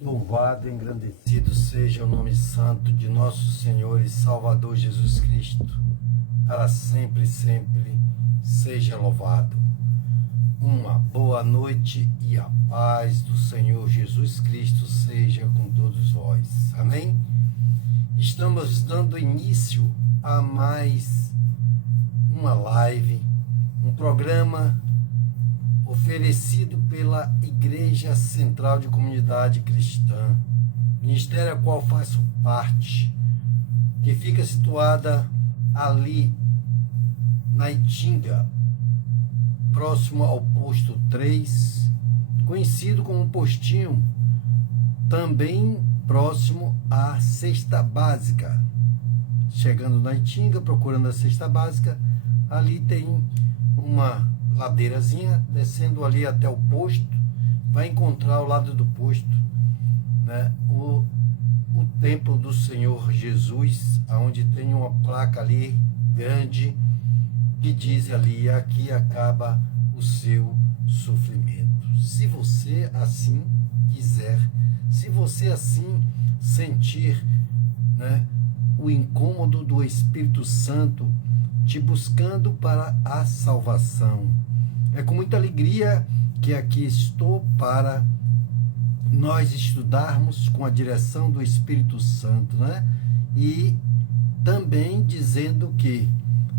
Louvado e engrandecido seja o nome santo de nosso Senhor e Salvador Jesus Cristo, para sempre e sempre seja louvado. Uma boa noite e a paz do Senhor Jesus Cristo seja com todos vós. Amém? Estamos dando início a mais uma live, um programa oferecido pela Igreja Central de Comunidade Cristã, ministério a qual faço parte, que fica situada ali na Itinga, próximo ao posto 3, conhecido como postinho, também próximo à cesta básica. Chegando na Itinga, procurando a cesta básica, ali tem uma ladeirazinha, descendo ali até o posto, vai encontrar ao lado do posto, né, o templo do Senhor Jesus, onde tem uma placa ali grande que diz ali: aqui acaba o seu sofrimento. Se você assim quiser, se você assim sentir, né, o incômodo do Espírito Santo te buscando para a salvação, é com muita alegria que aqui estou para nós estudarmos com a direção do Espírito Santo, né? E também dizendo que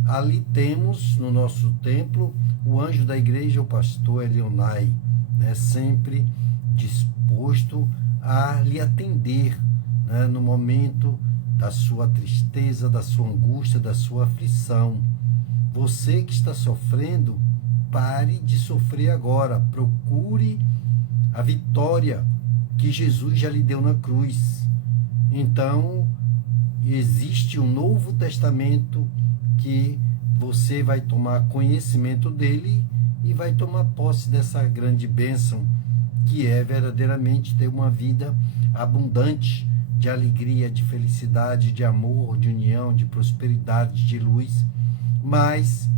ali temos no nosso templo o anjo da igreja, o pastor Elionai, né? Sempre disposto a lhe atender, né? No momento da sua tristeza, da sua angústia, da sua aflição. Você que está sofrendo, pare de sofrer agora. Procure a vitória que Jesus já lhe deu na cruz. Então, existe um Novo Testamento que você vai tomar conhecimento dele e vai tomar posse dessa grande bênção, que é verdadeiramente ter uma vida abundante de alegria, de felicidade, de amor, de união, de prosperidade, de luz. Mas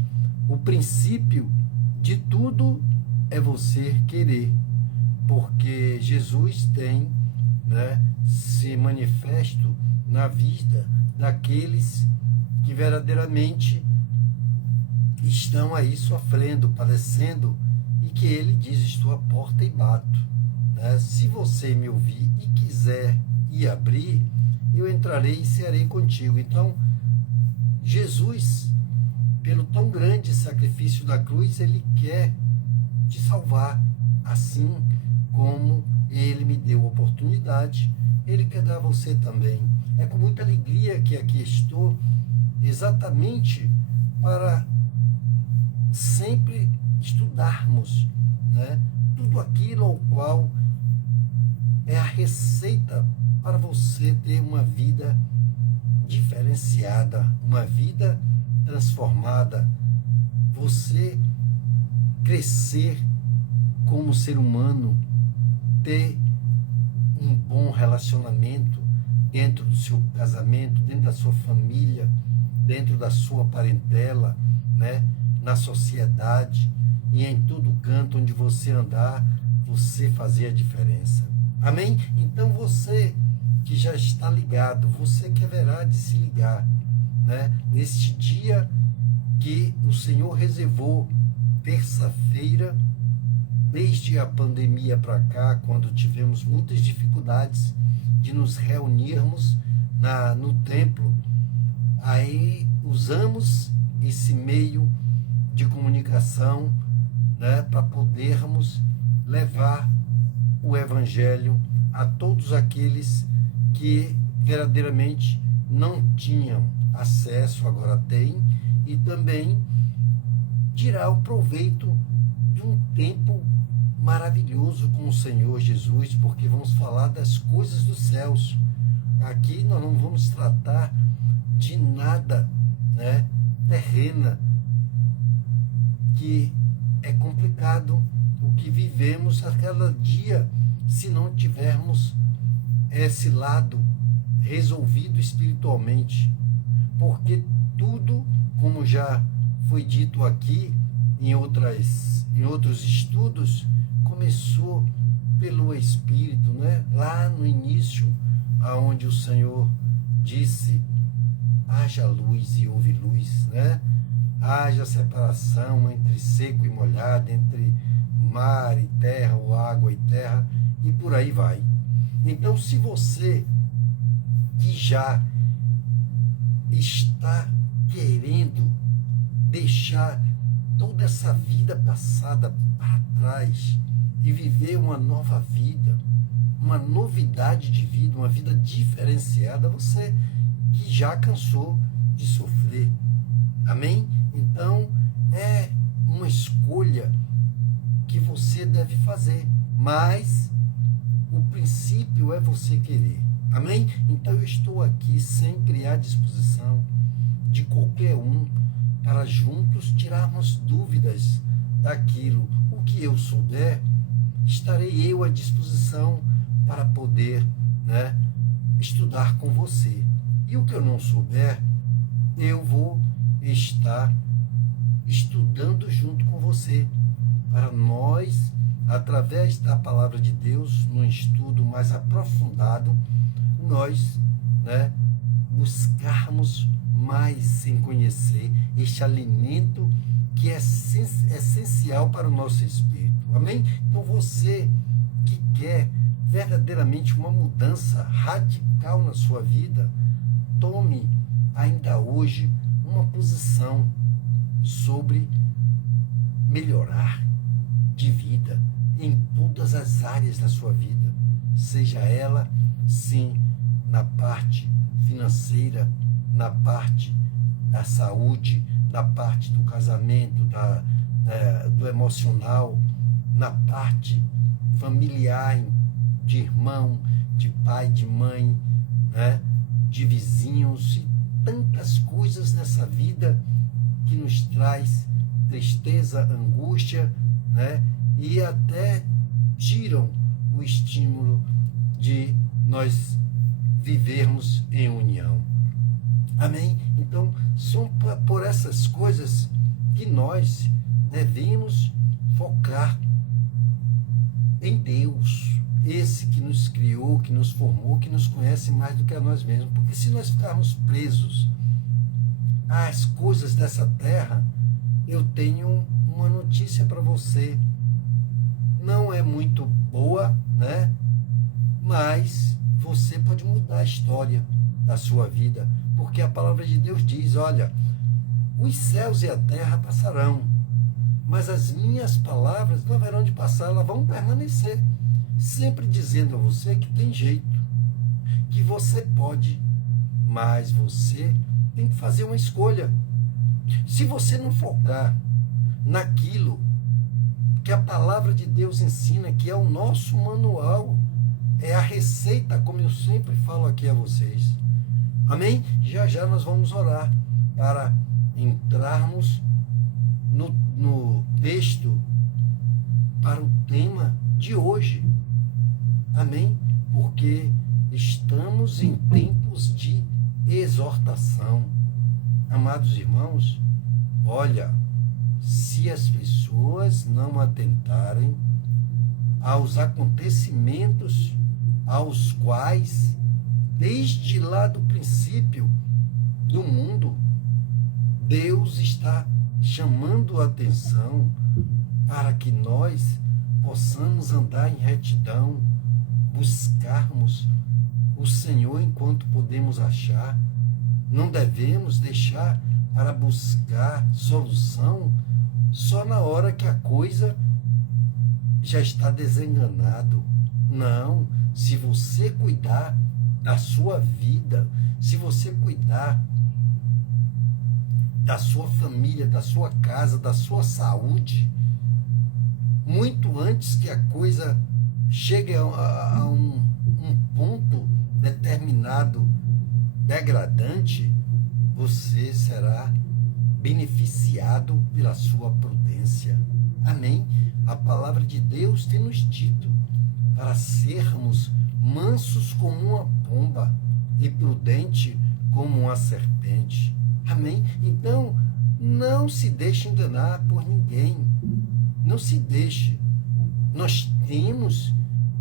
o princípio de tudo é você querer, porque Jesus tem, né, se manifesto na vida daqueles que verdadeiramente estão aí sofrendo, padecendo, e que ele diz: estou à porta e bato, né? Se você me ouvir e quiser e abrir, eu entrarei e cearei contigo. Então, Jesus, pelo tão grande sacrifício da cruz, ele quer te salvar, assim como ele me deu a oportunidade, ele quer dar a você também. É com muita alegria que aqui estou, exatamente para sempre estudarmos, né, tudo aquilo ao qual é a receita para você ter uma vida diferenciada, uma vida transformada, você crescer como ser humano, ter um bom relacionamento dentro do seu casamento, dentro da sua família, dentro da sua parentela, né, na sociedade e em todo canto onde você andar, você fazer a diferença. Amém? Então você que já está ligado, você que haverá de se ligar, né, neste dia que o Senhor reservou, terça-feira, desde a pandemia para cá, quando tivemos muitas dificuldades de nos reunirmos no templo, aí usamos esse meio de comunicação, né, para podermos levar o Evangelho a todos aqueles que verdadeiramente não tinham acesso, agora têm, e também tirar o proveito de um tempo maravilhoso com o Senhor Jesus, porque vamos falar das coisas dos céus. Aqui nós não vamos tratar de nada, né, terrena, que é complicado o que vivemos a cada dia se não tivermos esse lado resolvido espiritualmente, porque tudo, como já foi dito aqui em outros estudos, começou pelo Espírito, né? Lá no início, aonde o Senhor disse: haja luz e houve luz, né? Haja separação entre seco e molhado, entre mar e terra, ou água e terra, e por aí vai. Então, se você que já está querendo deixar toda essa vida passada para trás e viver uma nova vida, uma novidade de vida, uma vida diferenciada, você que já cansou de sofrer. Amém? Então, é uma escolha que você deve fazer, mas o princípio é você querer. Amém? Então eu estou aqui sempre à disposição de qualquer um para juntos tirarmos dúvidas daquilo. O que eu souber, estarei eu à disposição para poder, né, estudar com você. E o que eu não souber, eu vou estar estudando junto com você, para nós, através da palavra de Deus, num estudo mais aprofundado, nós, né, buscarmos mais em conhecer este alimento que é essencial para o nosso espírito. Amém? Então você que quer verdadeiramente uma mudança radical na sua vida, tome ainda hoje uma posição sobre melhorar de vida em todas as áreas da sua vida, seja ela, sim, na parte financeira, na parte da saúde, na parte do casamento, do emocional, na parte familiar, de irmão, de pai, de mãe, né, de vizinhos, e tantas coisas nessa vida que nos traz tristeza, angústia, né, e até tiram o estímulo de nós vivermos em união. Amém? Então, são por essas coisas que nós devemos focar em Deus, esse que nos criou, que nos formou, que nos conhece mais do que a nós mesmos. Porque se nós ficarmos presos às coisas dessa terra, eu tenho uma notícia para você. Não é muito boa, né? Mas você pode mudar a história da sua vida, porque a palavra de Deus diz: olha, os céus e a terra passarão, mas as minhas palavras não haverão de passar, elas vão permanecer. Sempre dizendo a você que tem jeito, que você pode, mas você tem que fazer uma escolha. Se você não focar naquilo que a palavra de Deus ensina, que é o nosso manual, é a receita, como eu sempre falo aqui a vocês. Amém? Já já nós vamos orar para entrarmos no texto para o tema de hoje. Amém? Porque estamos em tempos de exortação. Amados irmãos, olha, se as pessoas não atentarem aos acontecimentos aos quais, desde lá do princípio do mundo, Deus está chamando a atenção para que nós possamos andar em retidão, buscarmos o Senhor enquanto podemos achar. Não devemos deixar para buscar solução só na hora que a coisa já está desenganado. Não, se você cuidar da sua vida, se você cuidar da sua família, da sua casa, da sua saúde, muito antes que a coisa chegue a um ponto determinado, degradante, você será beneficiado pela sua prudência. Amém? A palavra de Deus tem nos dito para sermos mansos como uma pomba e prudente como uma serpente. Amém? Então, não se deixe enganar por ninguém. Não se deixe. Nós temos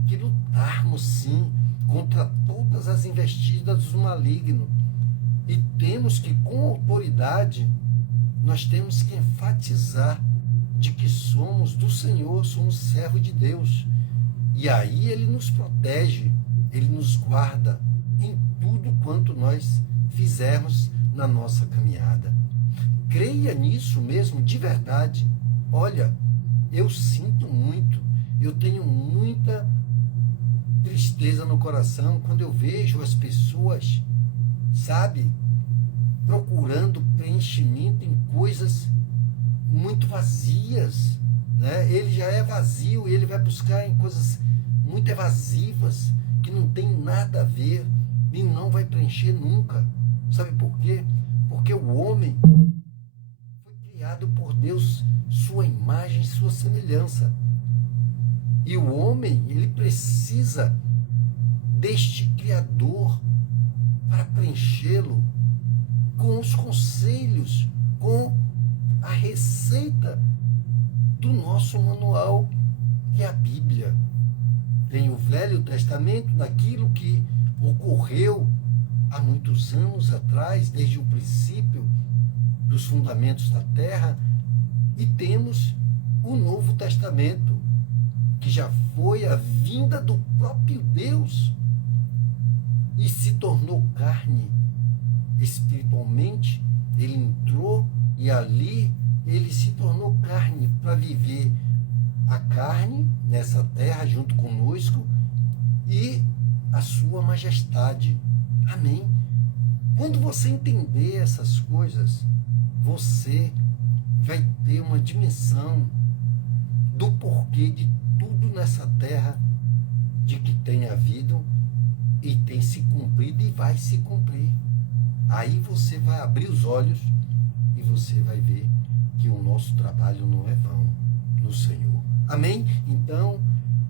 que lutarmos, sim, contra todas as investidas do maligno. E temos que, com autoridade, nós temos que enfatizar de que somos do Senhor, somos servos de Deus. E aí Ele nos protege, Ele nos guarda em tudo quanto nós fizermos na nossa caminhada. Creia nisso mesmo, de verdade. Olha, eu sinto muito, eu tenho muita tristeza no coração quando eu vejo as pessoas, sabe, procurando preenchimento em coisas muito vazias, né? Ele já é vazio e ele vai buscar em coisas muito evasivas, que não tem nada a ver e não vai preencher nunca. Sabe por quê? Porque o homem foi criado por Deus, sua imagem, sua semelhança. E o homem, ele precisa deste Criador para preenchê-lo com os conselhos, com a receita do nosso manual, que é a Bíblia. Tem o Velho Testamento, daquilo que ocorreu há muitos anos atrás, desde o princípio dos fundamentos da terra, e temos o Novo Testamento, que já foi a vinda do próprio Deus e se tornou carne espiritualmente. Ele entrou e ali ele se tornou carne para viver a carne nessa terra junto conosco e a sua majestade. Amém? Quando você entender essas coisas, você vai ter uma dimensão do porquê de tudo nessa terra, de que tem havido e tem se cumprido e vai se cumprir. Aí você vai abrir os olhos e você vai ver que o nosso trabalho não é vão no Senhor. Amém? Então,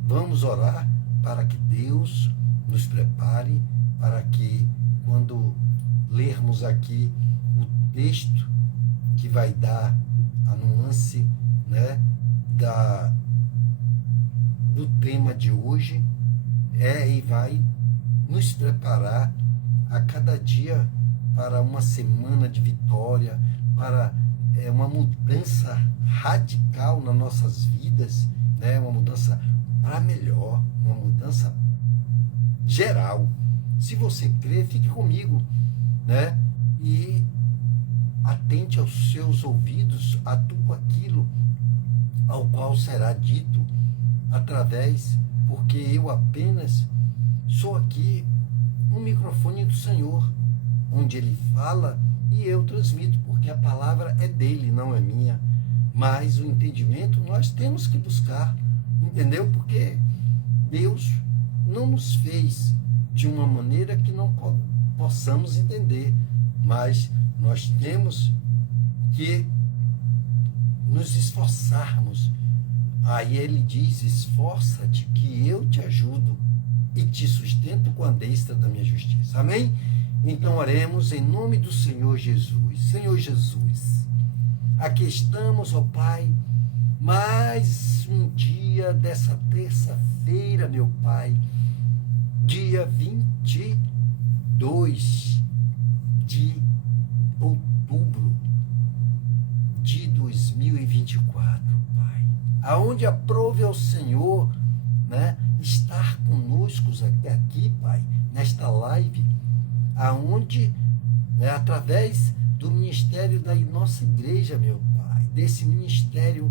vamos orar para que Deus nos prepare, para que quando lermos aqui o texto que vai dar a nuance, né, do tema de hoje, e vai nos preparar a cada dia para uma semana de vitória, para uma mudança radical nas nossas vidas, né? Uma mudança para melhor, uma mudança geral. Se você crê, fique comigo, né? E atente aos seus ouvidos a tudo aquilo ao qual será dito através, porque eu apenas sou aqui um microfone do Senhor, onde Ele fala e eu transmito, porque a palavra é dele, não é minha. Mas o entendimento nós temos que buscar, entendeu? Porque Deus não nos fez de uma maneira que não possamos entender, mas nós temos que nos esforçarmos. Aí Ele diz: esforça-te que eu te ajudo e te sustento com a destra da minha justiça. Amém? Então oremos em nome do Senhor Jesus. Senhor Jesus, aqui estamos, ó Pai, mais um dia dessa terça-feira, meu Pai, dia 22 de outubro de 2024, Pai. Aonde aprove ao Senhor, né, estar conosco aqui, Pai, nesta live, aonde, através do ministério da nossa igreja, meu Pai, desse ministério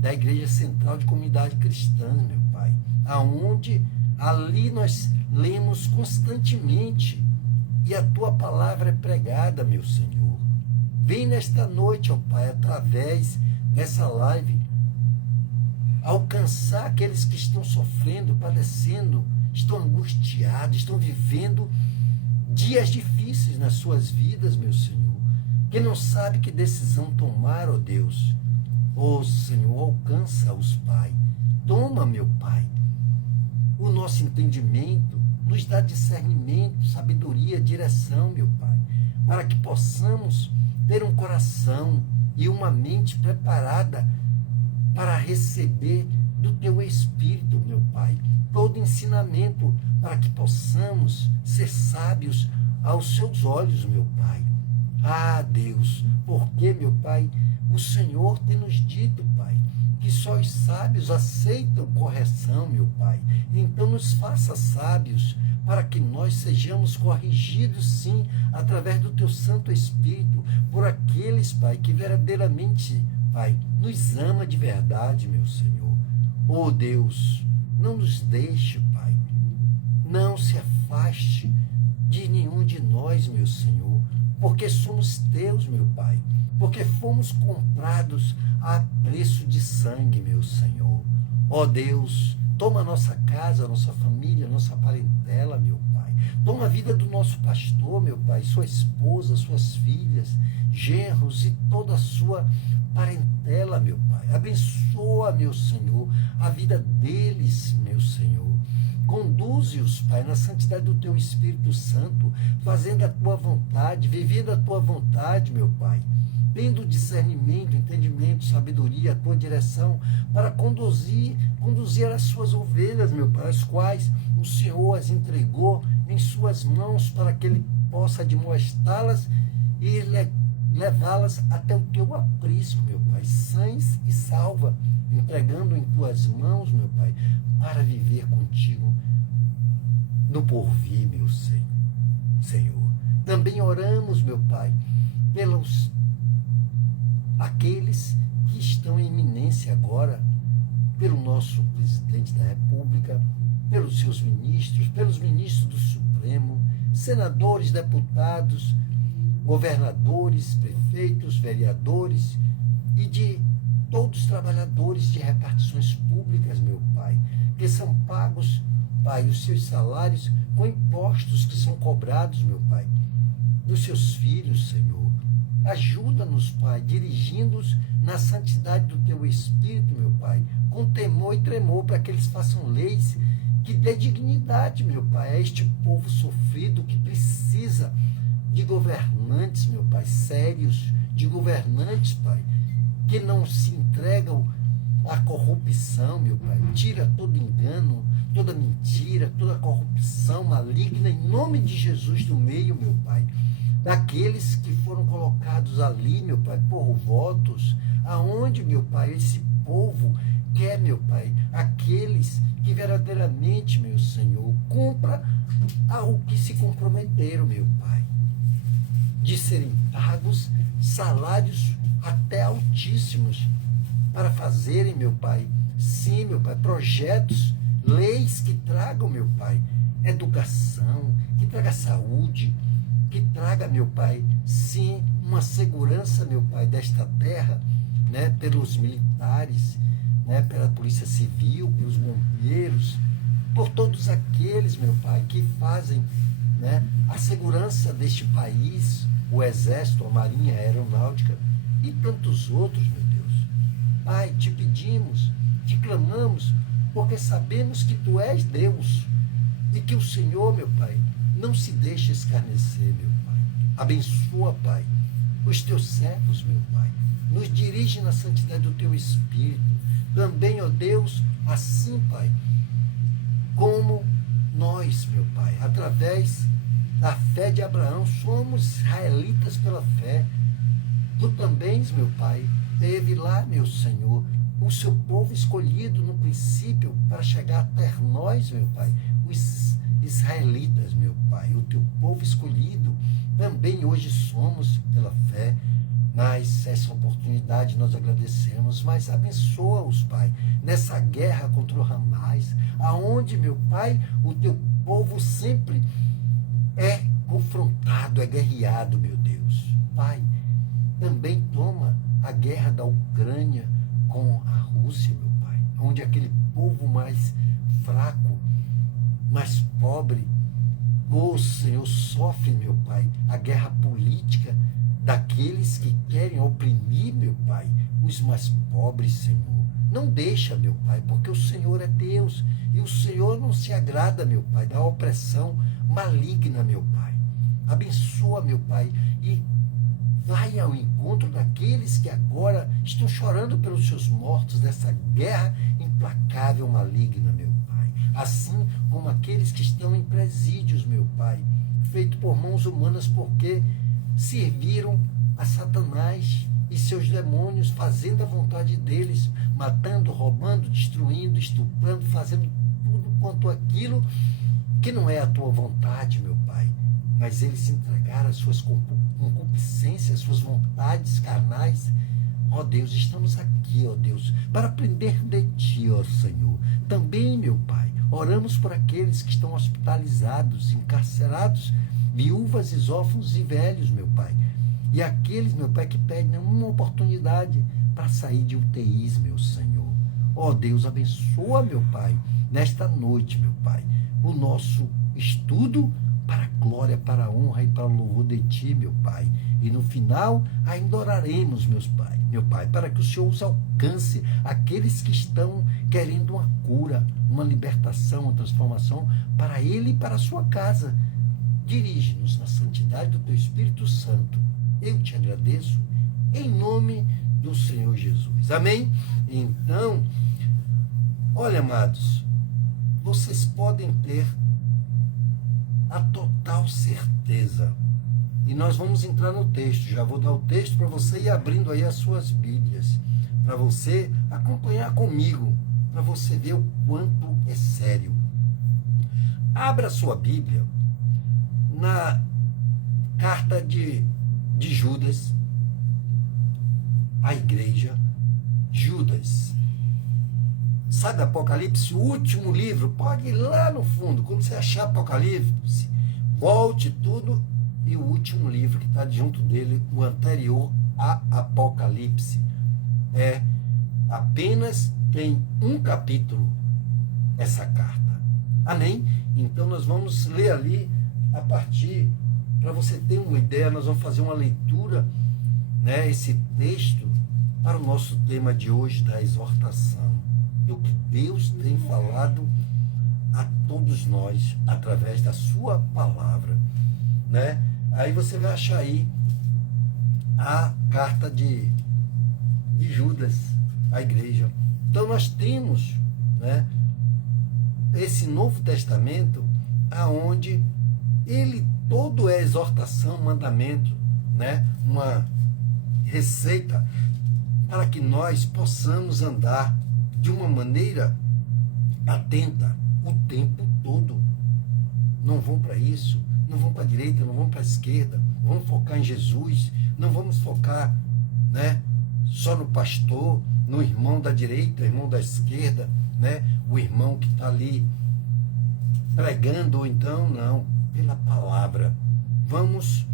da Igreja Central de Comunidade Cristã, meu Pai, aonde ali nós lemos constantemente e a Tua palavra é pregada, meu Senhor. Vem nesta noite, ó Pai, através dessa live, alcançar aqueles que estão sofrendo, padecendo, estão angustiados, estão vivendo dias difíceis nas suas vidas, meu Senhor. Quem não sabe que decisão tomar, ó Deus, ó Senhor, alcança-os, Pai. Toma, meu Pai, o nosso entendimento, nos dá discernimento, sabedoria, direção, meu Pai, para que possamos ter um coração e uma mente preparada para receber do teu Espírito, meu Pai, todo ensinamento para que possamos ser sábios aos seus olhos, meu Pai. Ah, Deus, porque, meu Pai, o Senhor tem nos dito, Pai, que só os sábios aceitam correção, meu Pai. Então nos faça sábios para que nós sejamos corrigidos, sim, através do teu Santo Espírito, por aqueles, Pai, que verdadeiramente, Pai, nos ama de verdade, meu Senhor. Oh, Deus, não nos deixe, Pai, não se afaste de nenhum de nós, meu Senhor, porque somos teus, meu Pai, porque fomos comprados a preço de sangue, meu Senhor. Ó Deus, toma a nossa casa, a nossa família, a nossa parentela, meu Pai. Toma a vida do nosso pastor, meu Pai, sua esposa, suas filhas, genros e toda a sua parentela, meu Pai. Abençoa, meu Senhor, a vida deles, meu Senhor. Conduze-os, Pai, na santidade do Teu Espírito Santo, fazendo a Tua vontade, vivendo a Tua vontade, meu Pai. Tendo discernimento, entendimento, sabedoria, a Tua direção, para conduzir as Suas ovelhas, meu Pai, as quais o Senhor as entregou em Suas mãos, para que Ele possa admoestá-las e levá-las até o Teu aprisco, meu Pai, sãs e salva, entregando em Tuas mãos, meu Pai, para viver contigo no porvir, meu Senhor. Também oramos, meu Pai, pelos aqueles que estão em iminência agora, pelo nosso presidente da República, pelos seus ministros, pelos ministros do Supremo, senadores, deputados, governadores, prefeitos, vereadores e de todos os trabalhadores de repartições públicas, meu Pai, que são pagos, Pai, os seus salários com impostos que são cobrados, meu Pai, dos seus filhos, Senhor. Ajuda-nos, Pai, dirigindo-os na santidade do Teu Espírito, meu Pai, com temor e tremor, para que eles façam leis que dê dignidade, meu Pai, a este povo sofrido que precisa de governantes, meu Pai, sérios, de governantes, Pai, que não se entregam à corrupção, meu Pai. Tira todo engano, toda mentira, toda corrupção maligna, em nome de Jesus, do meio, meu Pai. Daqueles que foram colocados ali, meu Pai, por votos, aonde, meu Pai, esse povo quer, meu Pai, aqueles que verdadeiramente, meu Senhor, cumpra ao que se comprometeram, meu Pai, de serem pagos salários até altíssimos, para fazerem, meu Pai, sim, meu Pai, projetos, leis que tragam, meu Pai, educação, que traga saúde, que traga, meu Pai, sim, uma segurança, meu Pai, desta terra, né, pelos militares, né, pela Polícia Civil, pelos bombeiros, por todos aqueles, meu Pai, que fazem, né, a segurança deste país, o Exército, a Marinha, a Aeronáutica e tantos outros, meu Deus. Pai, te pedimos, te clamamos, porque sabemos que Tu és Deus e que o Senhor, meu Pai, não se deixa escarnecer, meu Pai. Abençoa, Pai, os Teus servos, meu Pai. Nos dirige na santidade do Teu Espírito. Também, ó Deus, assim, Pai, como nós, meu Pai, através da fé de Abraão, somos israelitas pela fé. Tu também, meu Pai, teve lá, meu Senhor, o seu povo escolhido no princípio para chegar até nós, meu Pai, os israelitas, meu Pai, o Teu povo escolhido, também hoje somos pela fé. Mas essa oportunidade nós agradecemos, mas abençoa-os, Pai, nessa guerra contra o Hamas, aonde, meu Pai, o Teu povo sempre é confrontado, é guerreado, meu Deus. Pai, também toma a guerra da Ucrânia com a Rússia, meu Pai, onde aquele povo mais fraco, mais pobre, o Senhor sofre, meu Pai, a guerra política daqueles que querem oprimir, meu Pai, os mais pobres, Senhor. Não deixa, meu Pai, porque o Senhor é Deus e o Senhor não se agrada, meu Pai, da opressão maligna, meu Pai. Abençoa, meu Pai, e vai ao encontro daqueles que agora estão chorando pelos seus mortos dessa guerra em implacável maligna, meu Pai. Assim como aqueles que estão em presídios, meu Pai, feito por mãos humanas, porque serviram a Satanás e seus demônios, fazendo a vontade deles, matando, roubando, destruindo, estuprando, fazendo tudo quanto aquilo que não é a tua vontade, meu Pai. Mas eles se entregaram às suas concupiscências, às suas vontades carnais. Ó Deus, estamos aqui, ó Deus, para aprender de Ti, ó Senhor. Também, meu Pai, oramos por aqueles que estão hospitalizados, encarcerados, viúvas, órfãos e velhos, meu Pai. E aqueles, meu Pai, que pedem uma oportunidade para sair de UTIs, meu Senhor. Ó Deus, abençoa, meu Pai, nesta noite, meu Pai, o nosso estudo para a glória, para a honra e para o louvor de Ti, meu Pai. E no final, ainda oraremos, meu Pai, para que o Senhor os alcance, aqueles que estão querendo uma cura, uma libertação, uma transformação para ele e para a sua casa. Dirige-nos na santidade do Teu Espírito Santo. Eu te agradeço, em nome do Senhor Jesus. Amém? Então, olha, amados, vocês podem ter a total certeza. E nós vamos entrar no texto. Já vou dar o texto para você ir abrindo aí as suas Bíblias, para você acompanhar comigo, para você ver o quanto é sério. Abra a sua Bíblia na carta de Judas à igreja. Judas. Sabe Apocalipse, o último livro? Pode ir lá no fundo. Quando você achar Apocalipse, volte tudo e o último livro que está junto dele, o anterior a Apocalipse. Apenas tem um capítulo essa carta. Amém? Então nós vamos ler ali a partir, para você ter uma ideia, nós vamos fazer uma leitura, né, esse texto para o nosso tema de hoje da exortação. E o que Deus tem falado a todos nós através da sua palavra, né? Aí você vai achar aí a carta de Judas à igreja. Então nós temos, né, esse Novo Testamento aonde ele todo é exortação, mandamento, né? Uma receita para que nós possamos andar de uma maneira atenta o tempo todo. Não vão para isso, não vão para a direita, não vão para a esquerda, vamos focar em Jesus, não vamos focar, né, só no pastor, no irmão da direita, irmão da esquerda, né, o irmão que está ali pregando, ou então, não, pela palavra. Vamos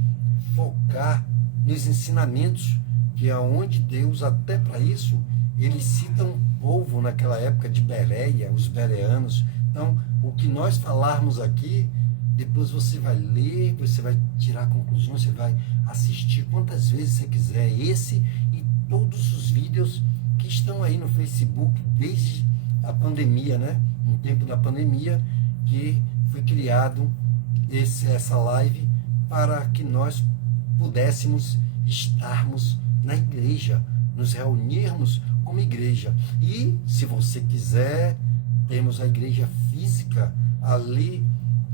focar nos ensinamentos, que é onde Deus, até para isso, ele cita um povo naquela época de Bereia, os bereanos. Então, o que nós falarmos aqui, depois você vai ler, você vai tirar conclusões, você vai assistir quantas vezes você quiser, esse e todos os vídeos que estão aí no Facebook desde a pandemia, né? No tempo da pandemia, que foi criado essa live para que nós pudéssemos estarmos na igreja, nos reunirmos como igreja. E, se você quiser, temos a igreja física ali,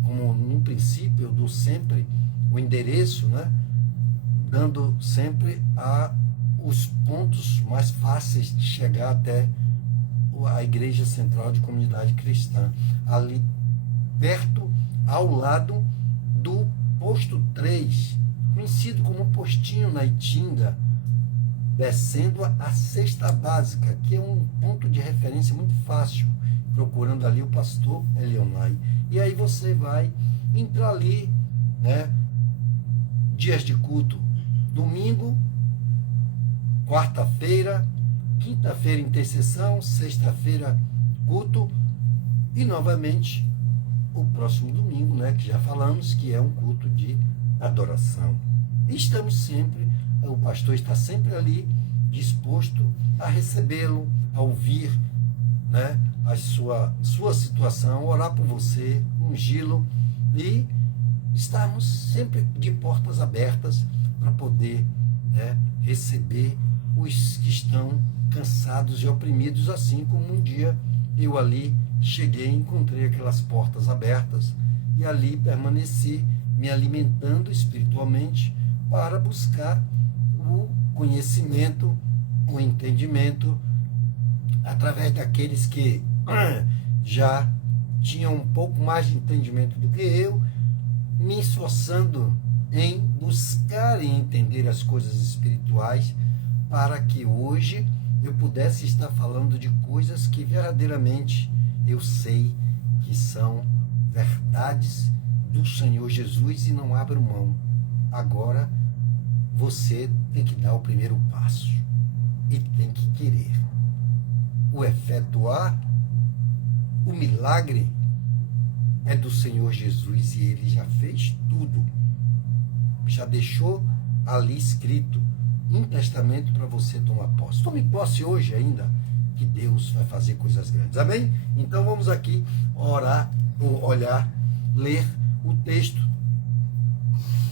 como no princípio eu dou sempre o endereço, né? Dando sempre os pontos mais fáceis de chegar até a Igreja Central de Comunidade Cristã, ali perto, ao lado do posto 3, conhecido como postinho na Itinga, descendo a cesta básica, que é um ponto de referência muito fácil, procurando ali o pastor Elionai. E aí você vai entrar ali, né? Dias de culto: domingo, quarta-feira, quinta-feira intercessão, sexta-feira culto e novamente o próximo domingo, né, que já falamos que é um culto de adoração. E estamos sempre, o pastor está sempre ali disposto a recebê-lo, a ouvir, né, a sua situação, orar por você, ungí-lo e estarmos sempre de portas abertas para poder, né, receber os que estão cansados e oprimidos, assim como um dia eu ali cheguei, encontrei aquelas portas abertas e ali permaneci me alimentando espiritualmente para buscar o conhecimento, o entendimento através daqueles que já tinham um pouco mais de entendimento do que eu, me esforçando em buscar e entender as coisas espirituais para que hoje eu pudesse estar falando de coisas que verdadeiramente eu sei que são verdades do Senhor Jesus e não abro mão. Agora você tem que dar o primeiro passo e tem que querer. O efetuar, o milagre é do Senhor Jesus e Ele já fez tudo. Já deixou ali escrito um testamento para você tomar posse. Tome posse hoje ainda, que Deus vai fazer coisas grandes. Amém? Então vamos aqui orar, olhar, ler o texto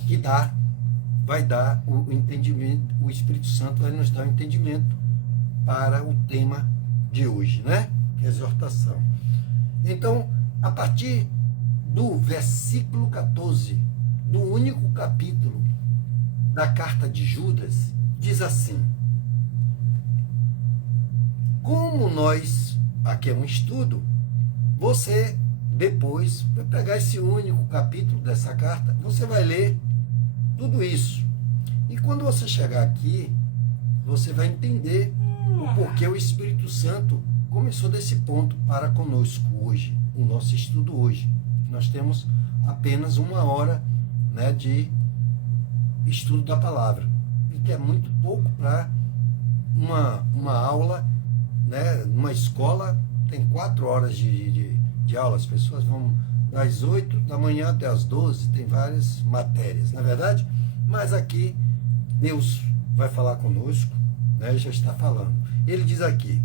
que vai dar o entendimento, o Espírito Santo vai nos dar o entendimento para o tema de hoje, né? Exortação. Então, a partir do versículo 14, do único capítulo da carta de Judas, diz assim: como nós, aqui é um estudo, você depois vai pegar esse único capítulo dessa carta, você vai ler tudo isso. E quando você chegar aqui, você vai entender o porquê o Espírito Santo começou desse ponto para conosco hoje, o nosso estudo hoje. Nós temos apenas 1 hora, né, de estudo da palavra, e que é muito pouco para uma aula, né, numa escola tem 4 horas de aula, as pessoas vão das 8 da manhã até as 12, tem várias matérias, na verdade, mas aqui Deus vai falar conosco, né, já está falando. Ele diz aqui,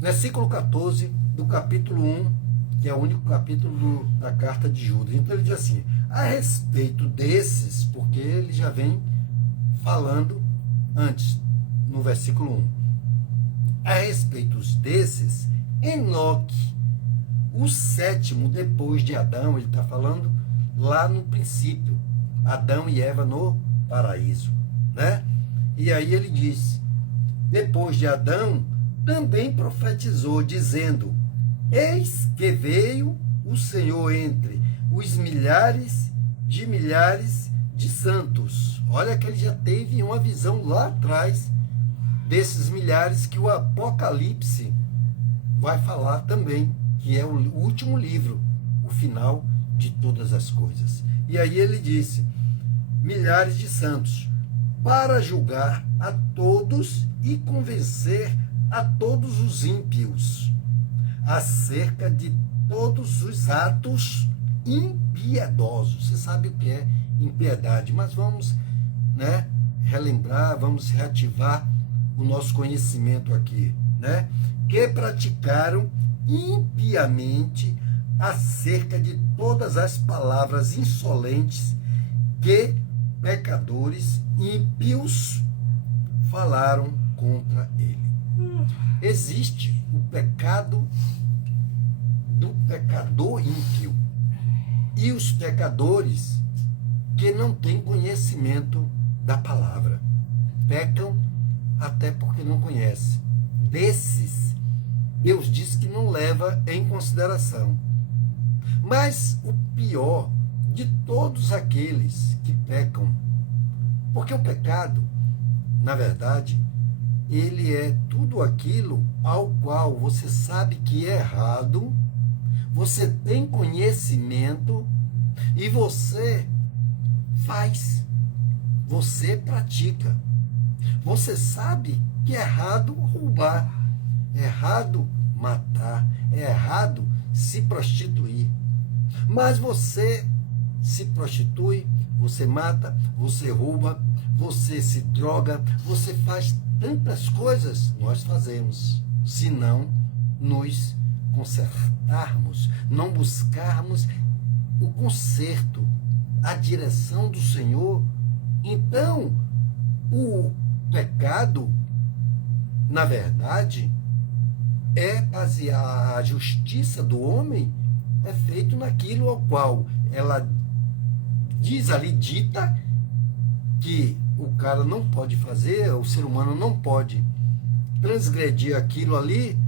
versículo 14 do capítulo 1, que é o único capítulo da carta de Judas. Então ele diz assim, a respeito desses, porque ele já vem falando antes, no versículo 1, a respeito desses, Enoque, o 7º depois de Adão, ele está falando lá no princípio, Adão e Eva no paraíso, né? E aí ele diz, depois de Adão, também profetizou, dizendo, eis que veio o Senhor entre os milhares de santos. Olha que ele já teve uma visão lá atrás desses milhares que o Apocalipse vai falar também, que é o último livro, o final de todas as coisas. E aí ele disse, milhares de santos, para julgar a todos e convencer a todos os ímpios acerca de todos os atos impiedosos. Você sabe o que é impiedade, mas vamos, né, relembrar, vamos reativar o nosso conhecimento aqui, né? Que praticaram impiamente acerca de todas as palavras insolentes que pecadores ímpios falaram contra ele. Existe o pecado do pecador ímpio e os pecadores que não têm conhecimento da palavra. Pecam até porque não conhecem. Desses, Deus diz que não leva em consideração. Mas o pior de todos aqueles que pecam, porque o pecado, na verdade, ele é tudo aquilo ao qual você sabe que é errado, você tem conhecimento e você faz, você pratica. Você sabe que é errado roubar, é errado matar, é errado se prostituir. Mas você se prostitui, você mata, você rouba, você se droga, você faz tantas coisas, nós fazemos, se não nos consertarmos, não buscarmos o conserto, a direção do Senhor. Então, o pecado, na verdade, é basear a justiça do homem é feito naquilo ao qual ela diz ali, dita, que o cara não pode fazer, o ser humano não pode transgredir aquilo ali.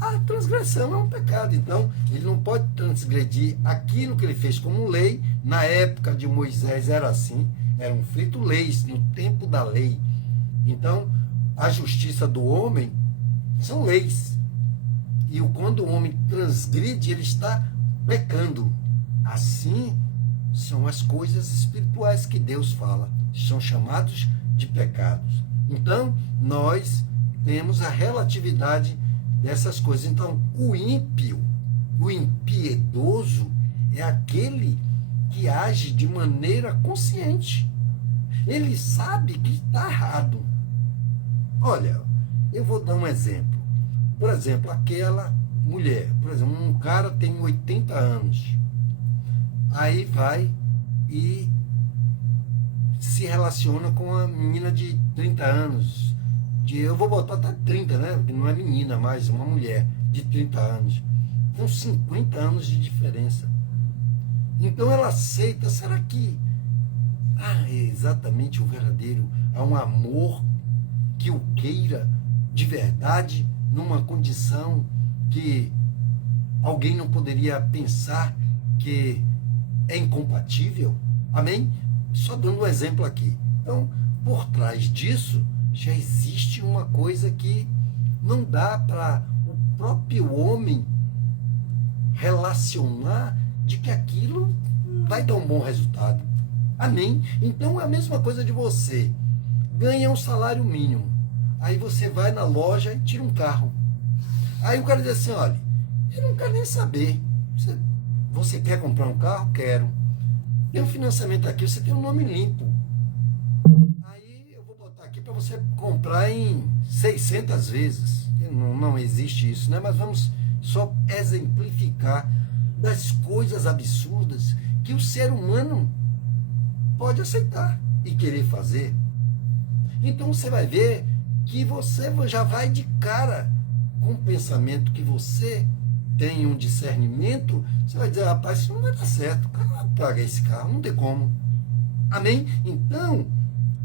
A transgressão é um pecado, então ele não pode transgredir aquilo que ele fez como lei. Na época de Moisés era assim, eram feitas leis, no tempo da lei. Então, a justiça do homem são leis. E quando o homem transgride, ele está pecando. Assim são as coisas espirituais que Deus fala. São chamados de pecados. Então, nós temos a relatividade dessas coisas. Então, o ímpio, o impiedoso, é aquele que age de maneira consciente. Ele sabe que está errado. Olha, eu vou dar um exemplo. Por exemplo, aquela mulher, por exemplo, um cara tem 80 anos, aí vai e se relaciona com uma menina de 30 anos, eu vou botar até 30, né, porque não é menina mais, é uma mulher de 30 anos, com 50 anos de diferença. Então ela aceita, será que é exatamente o verdadeiro, há um amor que o queira de verdade, numa condição que alguém não poderia pensar que é incompatível? Amém? Só dando um exemplo aqui. Então, por trás disso, já existe uma coisa que não dá para o próprio homem relacionar de que aquilo vai dar um bom resultado. Amém? Então, é a mesma coisa de você ganha um salário mínimo. Aí você vai na loja e tira um carro. Aí o cara diz assim, olha, eu não quero nem saber. Você quer comprar um carro? Quero. Tem um financiamento aqui, você tem um nome limpo. Aí eu vou botar aqui para você comprar em 600 vezes. Não existe isso, né? Mas vamos só exemplificar das coisas absurdas que o ser humano pode aceitar e querer fazer. Então você vai ver que você já vai de cara com o pensamento que você tem um discernimento, você vai dizer, rapaz, isso não vai dar certo, o cara não vai pagar esse carro, não tem como. Amém? Então,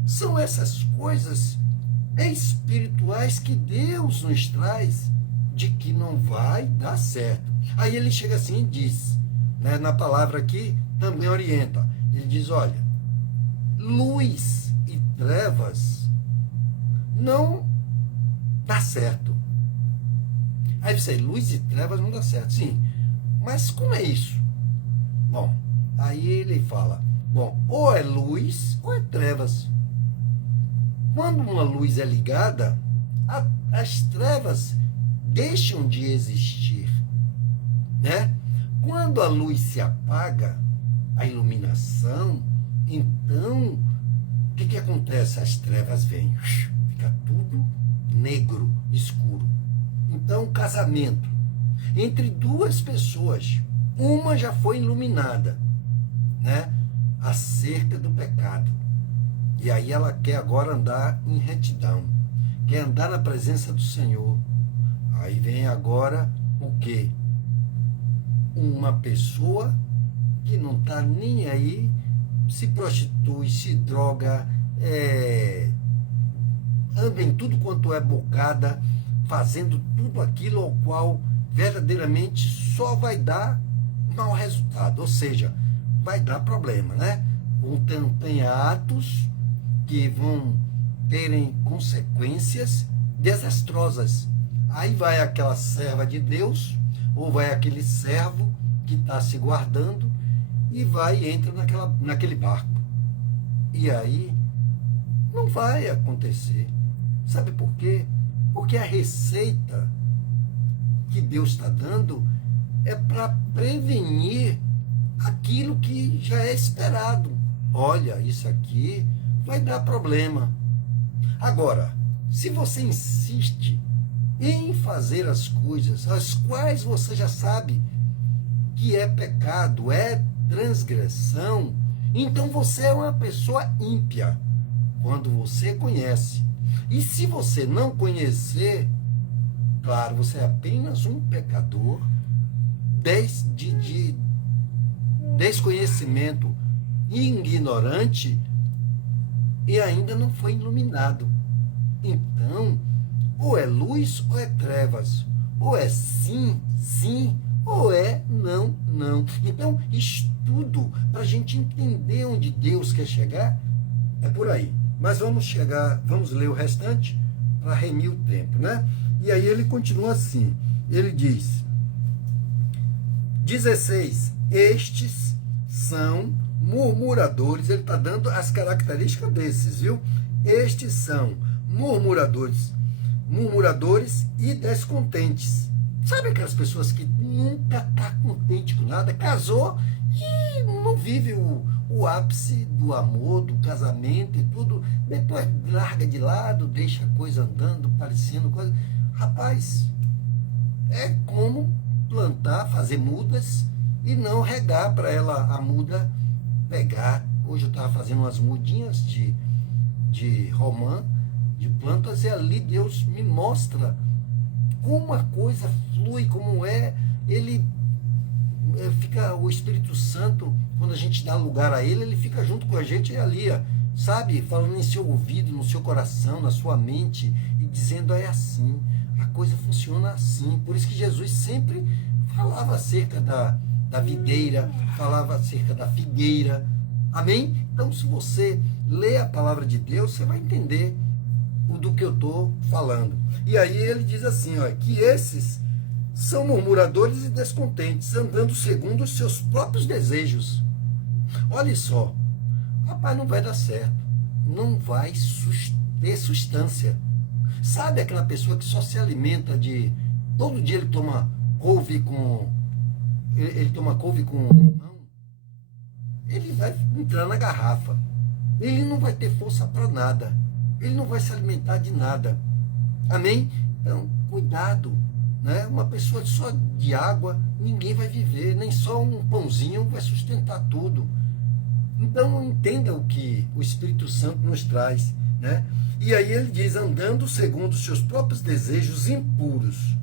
são essas coisas espirituais que Deus nos traz de que não vai dar certo. Aí ele chega assim e diz, né, na palavra aqui, também orienta, ele diz, olha, luz e trevas não dá certo. Aí você, luz e trevas não dá certo. Sim, mas como é isso? Bom, aí ele fala, bom, ou é luz ou é trevas. Quando uma luz é ligada, as trevas deixam de existir, né? Quando a luz se apaga, a iluminação, então, o que acontece? As trevas vêm, fica tudo negro, escuro. Então, casamento entre duas pessoas, uma já foi iluminada, né, acerca do pecado, e aí ela quer agora andar em retidão, quer andar na presença do Senhor. Aí vem agora o quê? Uma pessoa que não está nem aí, se prostitui, se droga, anda em tudo quanto é bocada, fazendo tudo aquilo ao qual verdadeiramente só vai dar mau resultado, ou seja, vai dar problema, né? Tem atos que vão terem consequências desastrosas. Aí vai aquela serva de Deus, ou vai aquele servo que está se guardando, e vai e entra naquele barco. E aí não vai acontecer. Sabe por quê? Porque a receita que Deus está dando é para prevenir aquilo que já é esperado. Olha, isso aqui vai dar problema. Agora, se você insiste em fazer as coisas as quais você já sabe que é pecado, é transgressão, então você é uma pessoa ímpia quando você conhece. E se você não conhecer, claro, você é apenas um pecador, de desconhecimento e ignorante, e ainda não foi iluminado. Então, ou é luz ou é trevas, ou é sim, sim, ou é não, não. Então, estudo para a gente entender onde Deus quer chegar é por aí. Mas vamos ler o restante para remir o tempo, né? E aí ele continua assim, ele diz, 16, estes são murmuradores, ele está dando as características desses, viu? Estes são murmuradores e descontentes. Sabe aquelas pessoas que nunca tá contente com nada, casou e não vive o ápice do amor, do casamento e tudo, depois larga de lado, deixa a coisa andando, parecendo coisa. Rapaz, é como plantar, fazer mudas e não regar para ela a muda pegar. Hoje eu estava fazendo umas mudinhas de romã, de plantas, e ali Deus me mostra como a coisa flui, como ele fica, o Espírito Santo, quando a gente dá lugar a ele fica junto com a gente ali, ó, sabe, falando em seu ouvido, no seu coração, na sua mente, e dizendo, é assim, a coisa funciona assim. Por isso que Jesus sempre falava acerca da videira, falava acerca da figueira, amém? Então, se você lê a palavra de Deus, você vai entender do que eu estou falando. E aí ele diz assim, ó, que esses são murmuradores e descontentes, andando segundo os seus próprios desejos. Olha só, rapaz, não vai dar certo, não vai ter substância. Sabe aquela pessoa que só se alimenta de... Todo dia ele toma couve com... Ele toma couve com limão, ele vai entrar na garrafa. Ele não vai ter força para nada. Ele não vai se alimentar de nada. Amém? Então, cuidado. Né? Uma pessoa só de água, ninguém vai viver. Nem só um pãozinho vai sustentar tudo. Então, entenda o que o Espírito Santo nos traz. Né? E aí ele diz, andando segundo os seus próprios desejos impuros.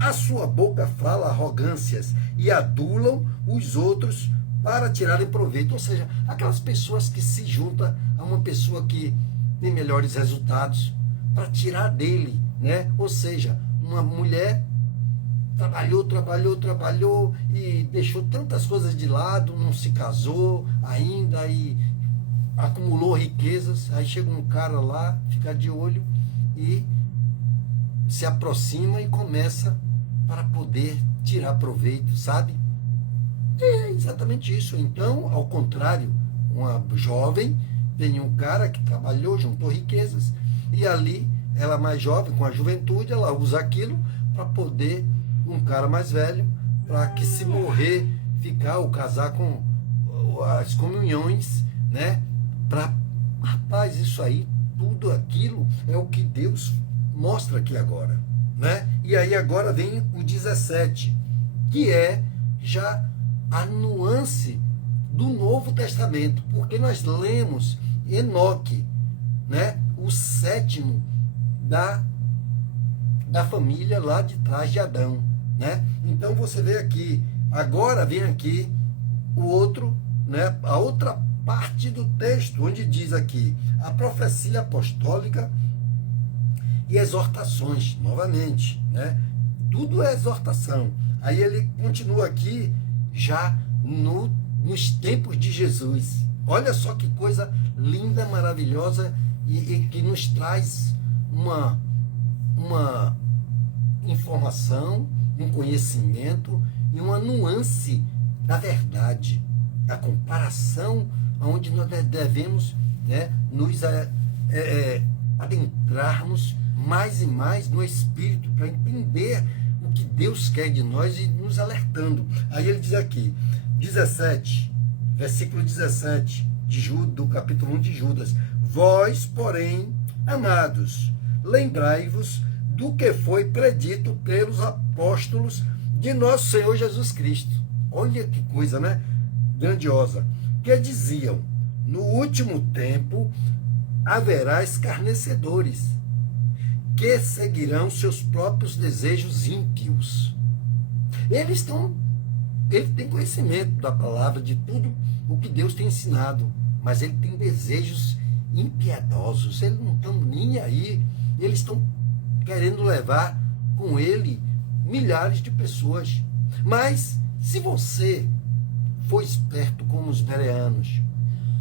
A sua boca fala arrogâncias e adulam os outros para tirarem proveito. Ou seja, aquelas pessoas que se juntam a uma pessoa que tem melhores resultados para tirar dele, né? Ou seja, uma mulher trabalhou e deixou tantas coisas de lado, não se casou ainda e acumulou riquezas. Aí chega um cara lá, fica de olho e se aproxima e começa para poder tirar proveito, sabe? É exatamente isso. Então, ao contrário, uma jovem tem um cara que trabalhou, juntou riquezas, e ali, ela mais jovem, com a juventude, ela usa aquilo para poder, um cara mais velho, para que se morrer, ficar ou casar com as comunhões, né? Rapaz, isso aí, tudo aquilo é o que Deus mostra aqui agora, né? E aí agora vem o 17, que é já a nuance do Novo Testamento, porque nós lemos Enoque, né? O sétimo da família lá de trás de Adão, né? Então você vê aqui, agora vem aqui o outro, né? A outra parte do texto, onde diz aqui, a profecia apostólica e exortações, novamente, né? Tudo é exortação. Aí ele continua aqui, já nos tempos de Jesus. Olha só que coisa linda, maravilhosa, e que nos traz uma informação, um conhecimento e uma nuance da verdade, a comparação onde nós devemos, né, nos adentrarmos mais e mais no Espírito para entender o que Deus quer de nós e nos alertando. Aí ele diz aqui, 17, versículo 17 do capítulo 1 de Judas, vós, porém, amados, lembrai-vos do que foi predito pelos apóstolos de nosso Senhor Jesus Cristo. Olha que coisa, né? Grandiosa. Que diziam, no último tempo haverá escarnecedores, que seguirão seus próprios desejos ímpios. Ele tem conhecimento da palavra, de tudo o que Deus tem ensinado, mas ele tem desejos impiedosos, eles não estão nem aí, eles estão querendo levar com ele milhares de pessoas. Mas se você for esperto como os bereanos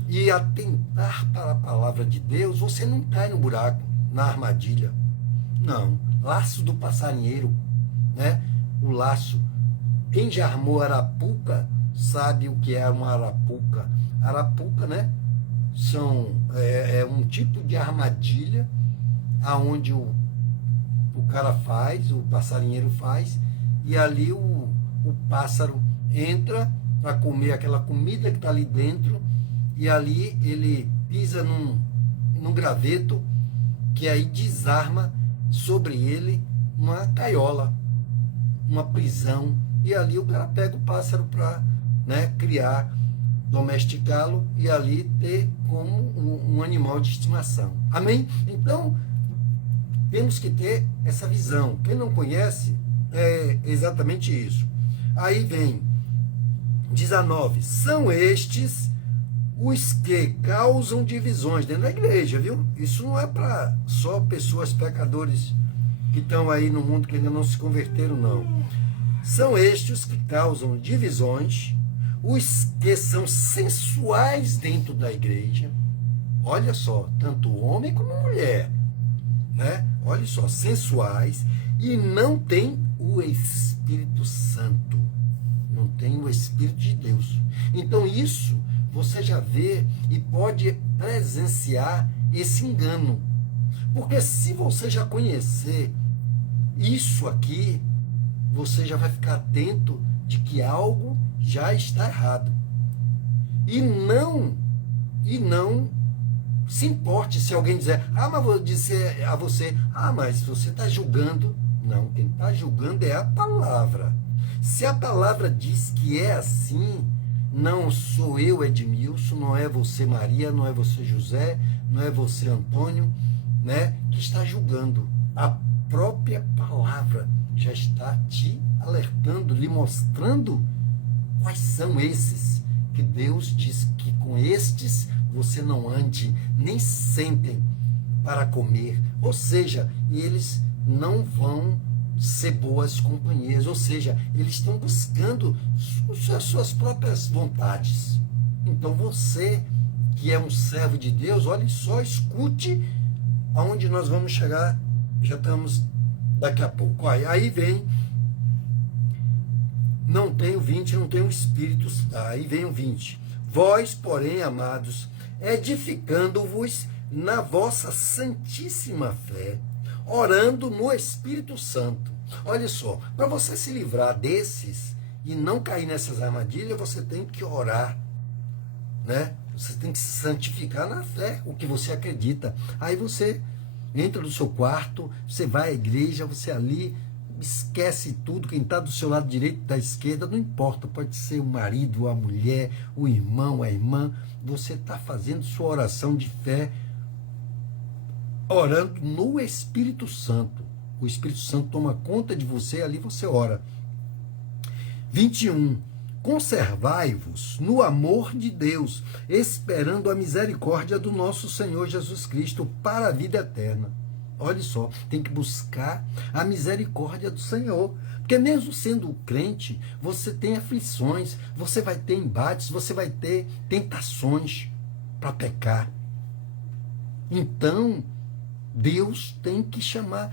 e atentar para a palavra de Deus, você não cai no buraco, na armadilha. Não, laço do passarinheiro, né? O laço. Quem já armou arapuca sabe o que é uma arapuca. Arapuca, né? É um tipo de armadilha aonde o cara faz, o passarinheiro faz, e ali o pássaro entra para comer aquela comida que está ali dentro, e ali ele pisa num graveto, que aí desarma sobre ele uma gaiola, uma prisão, e ali o cara pega o pássaro para, né, criar, domesticá-lo e ali ter como um animal de estimação. Amém? Então, temos que ter essa visão. Quem não conhece, é exatamente isso. Aí vem 19. São estes os que causam divisões dentro da igreja, viu? Isso não é para só pessoas pecadores que estão aí no mundo que ainda não se converteram, não. São estes os que causam divisões, os que são sensuais dentro da igreja. Olha só, tanto homem como mulher, né? Olha só, sensuais, e não tem o Espírito Santo. Não tem o Espírito de Deus. Então isso você já vê e pode presenciar esse engano. Porque se você já conhecer isso aqui, você já vai ficar atento de que algo já está errado. E não se importe se alguém dizer, mas vou dizer a você, mas você está julgando. Não, quem está julgando é a palavra. Se a palavra diz que é assim, não sou eu, Edmilson, não é você, Maria, não é você, José, não é você, Antônio, né, que está julgando. A própria palavra já está te alertando, lhe mostrando quais são esses que Deus diz que com estes você não ande, nem sentem para comer. Ou seja, eles não vão ser boas companhias, ou seja, eles estão buscando as suas próprias vontades. Então você, que é um servo de Deus, olhe só, escute aonde nós vamos chegar, já estamos daqui a pouco. Aí vem, não tem o 20, não tem o Espírito, aí vem o 20. Vós, porém, amados, edificando-vos na vossa santíssima fé, orando no Espírito Santo. Olha só, para você se livrar desses e não cair nessas armadilhas, você tem que orar, né? Você tem que se santificar na fé, o que você acredita. Aí você entra no seu quarto, você vai à igreja, você ali esquece tudo, quem está do seu lado direito, da esquerda, não importa, pode ser o marido, a mulher, o irmão, a irmã, você está fazendo sua oração de fé, orando no Espírito Santo. O Espírito Santo toma conta de você, ali você ora. 21. Conservai-vos no amor de Deus, esperando a misericórdia do nosso Senhor Jesus Cristo para a vida eterna. Olha só, tem que buscar a misericórdia do Senhor. Porque mesmo sendo crente, você tem aflições, você vai ter embates, você vai ter tentações para pecar. Então, Deus tem que chama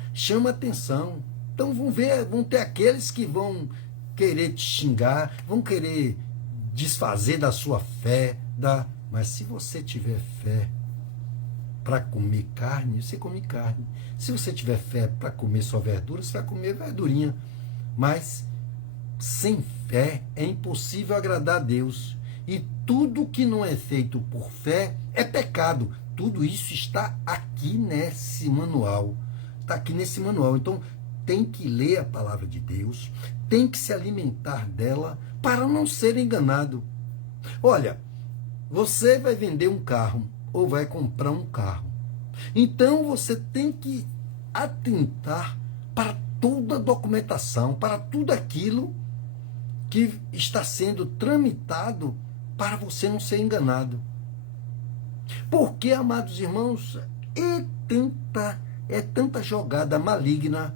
atenção. Então vão ter aqueles que vão querer te xingar, vão querer desfazer da sua fé, mas se você tiver fé para comer carne, você come carne. Se você tiver fé para comer só verdura, você vai comer verdurinha. Mas sem fé é impossível agradar a Deus. E tudo que não é feito por fé é pecado. Tudo isso está aqui nesse manual. Está aqui nesse manual. Então, tem que ler a palavra de Deus, tem que se alimentar dela para não ser enganado. Olha, você vai vender um carro ou vai comprar um carro. Então, você tem que atentar para toda a documentação, para tudo aquilo que está sendo tramitado para você não ser enganado. Porque, amados irmãos, é tanta jogada maligna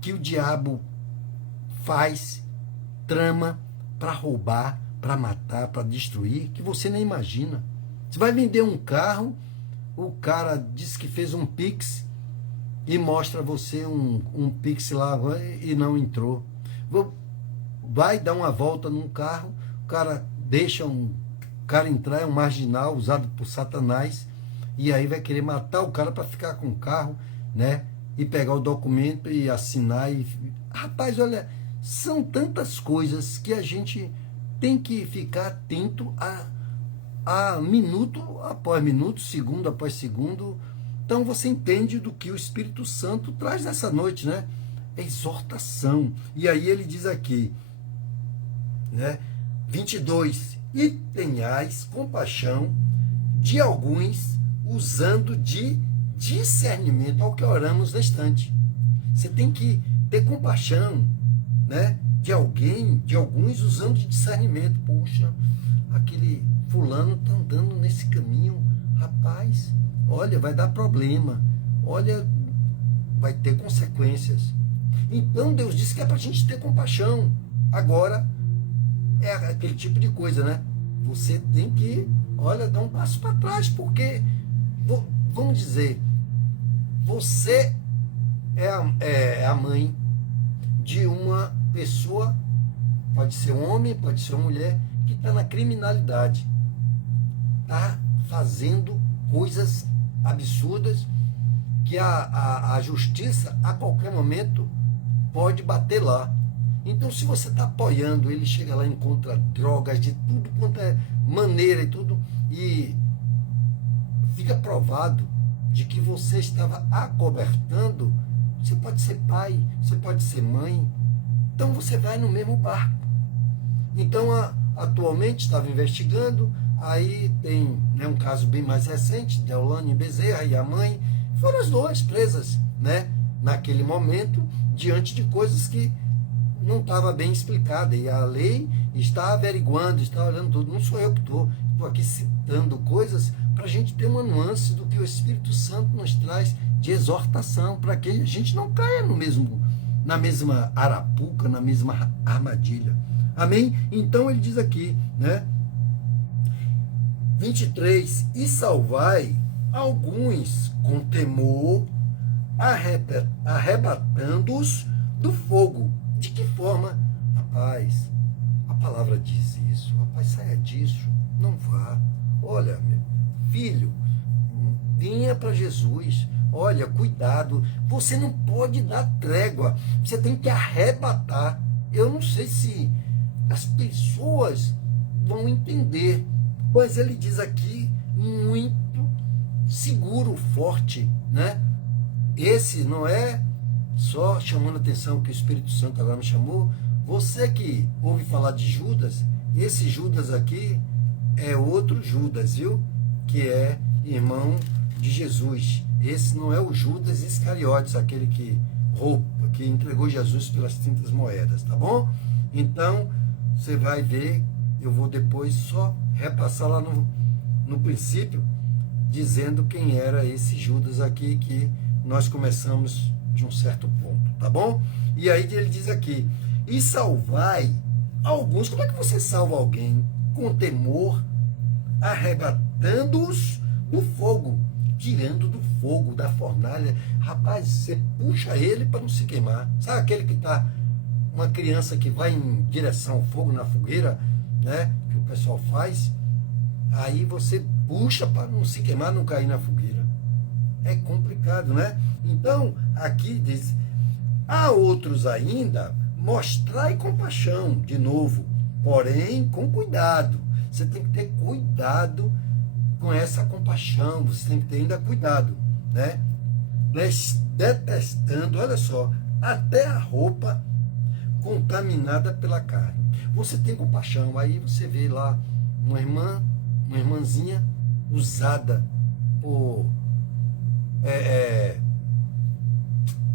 que o diabo faz, trama para roubar, para matar, para destruir, que você nem imagina. Você vai vender um carro, o cara diz que fez um Pix e mostra você um Pix lá e não entrou. Vai dar uma volta num carro, o cara deixa um cara entrar, é um marginal usado por Satanás, e aí vai querer matar o cara para ficar com o carro, né? E pegar o documento e assinar. Rapaz, olha, são tantas coisas que a gente tem que ficar atento a minuto após minuto, segundo após segundo. Então você entende do que o Espírito Santo traz nessa noite, né? É exortação. E aí ele diz aqui, né? 22. E tenhais compaixão de alguns, usando de discernimento, ao que oramos na estante. Você tem que ter compaixão, né? De alguns, usando de discernimento. Poxa, aquele fulano está andando nesse caminho, rapaz, olha, vai dar problema, olha, vai ter consequências. Então Deus disse que é para a gente ter compaixão. Agora, é aquele tipo de coisa, né? Você tem que, olha, dar um passo para trás, porque, vamos dizer, você é a mãe de uma pessoa, pode ser um homem, pode ser uma mulher, que está na criminalidade, está fazendo coisas absurdas, que a justiça, a qualquer momento, pode bater lá. Então, se você está apoiando, ele chega lá e encontra drogas de tudo quanto é maneira e tudo, e fica provado de que você estava acobertando, você pode ser pai, você pode ser mãe, então você vai no mesmo barco. Então, atualmente estava investigando, aí tem, né, um caso bem mais recente, Deolane Bezerra e a mãe, foram as duas presas, né, naquele momento, diante de coisas que não estava bem explicada, e a lei está averiguando, está olhando tudo. Não sou eu que estou aqui citando coisas para a gente ter uma nuance do que o Espírito Santo nos traz de exortação, para que a gente não caia na mesma arapuca, na mesma armadilha. Amém? Então ele diz aqui, né? 23, e salvai alguns com temor, arrebatando-os do fogo. De que forma? Rapaz, a palavra diz isso. Rapaz, saia disso. Não vá. Olha, meu filho, venha para Jesus. Olha, cuidado. Você não pode dar trégua. Você tem que arrebatar. Eu não sei se as pessoas vão entender. Mas ele diz aqui, muito seguro, forte, né? Esse não é só chamando a atenção que o Espírito Santo agora me chamou. Você que ouve falar de Judas, esse Judas aqui é outro Judas, viu? Que é irmão de Jesus. Esse não é o Judas Iscariotes, aquele que entregou Jesus pelas 30 moedas, tá bom? Então, você vai ver, eu vou depois só repassar lá no princípio, dizendo quem era esse Judas aqui, que nós começamos de um certo ponto, tá bom? E aí ele diz aqui, e salvai alguns. Como é que você salva alguém? Com temor, arrebatando-os do fogo, tirando do fogo, da fornalha. Rapaz, você puxa ele para não se queimar. Sabe aquele que tá, uma criança que vai em direção ao fogo na fogueira, né? Que o pessoal faz. Aí você puxa para não se queimar, não cair na fogueira. É complicado, né? Então, aqui diz, há outros ainda, mostrai compaixão, de novo, porém com cuidado. Você tem que ter cuidado com essa compaixão, você tem que ter ainda cuidado, né? Detestando, olha só, até a roupa contaminada pela carne. Você tem compaixão, aí você vê lá uma irmãzinha usada por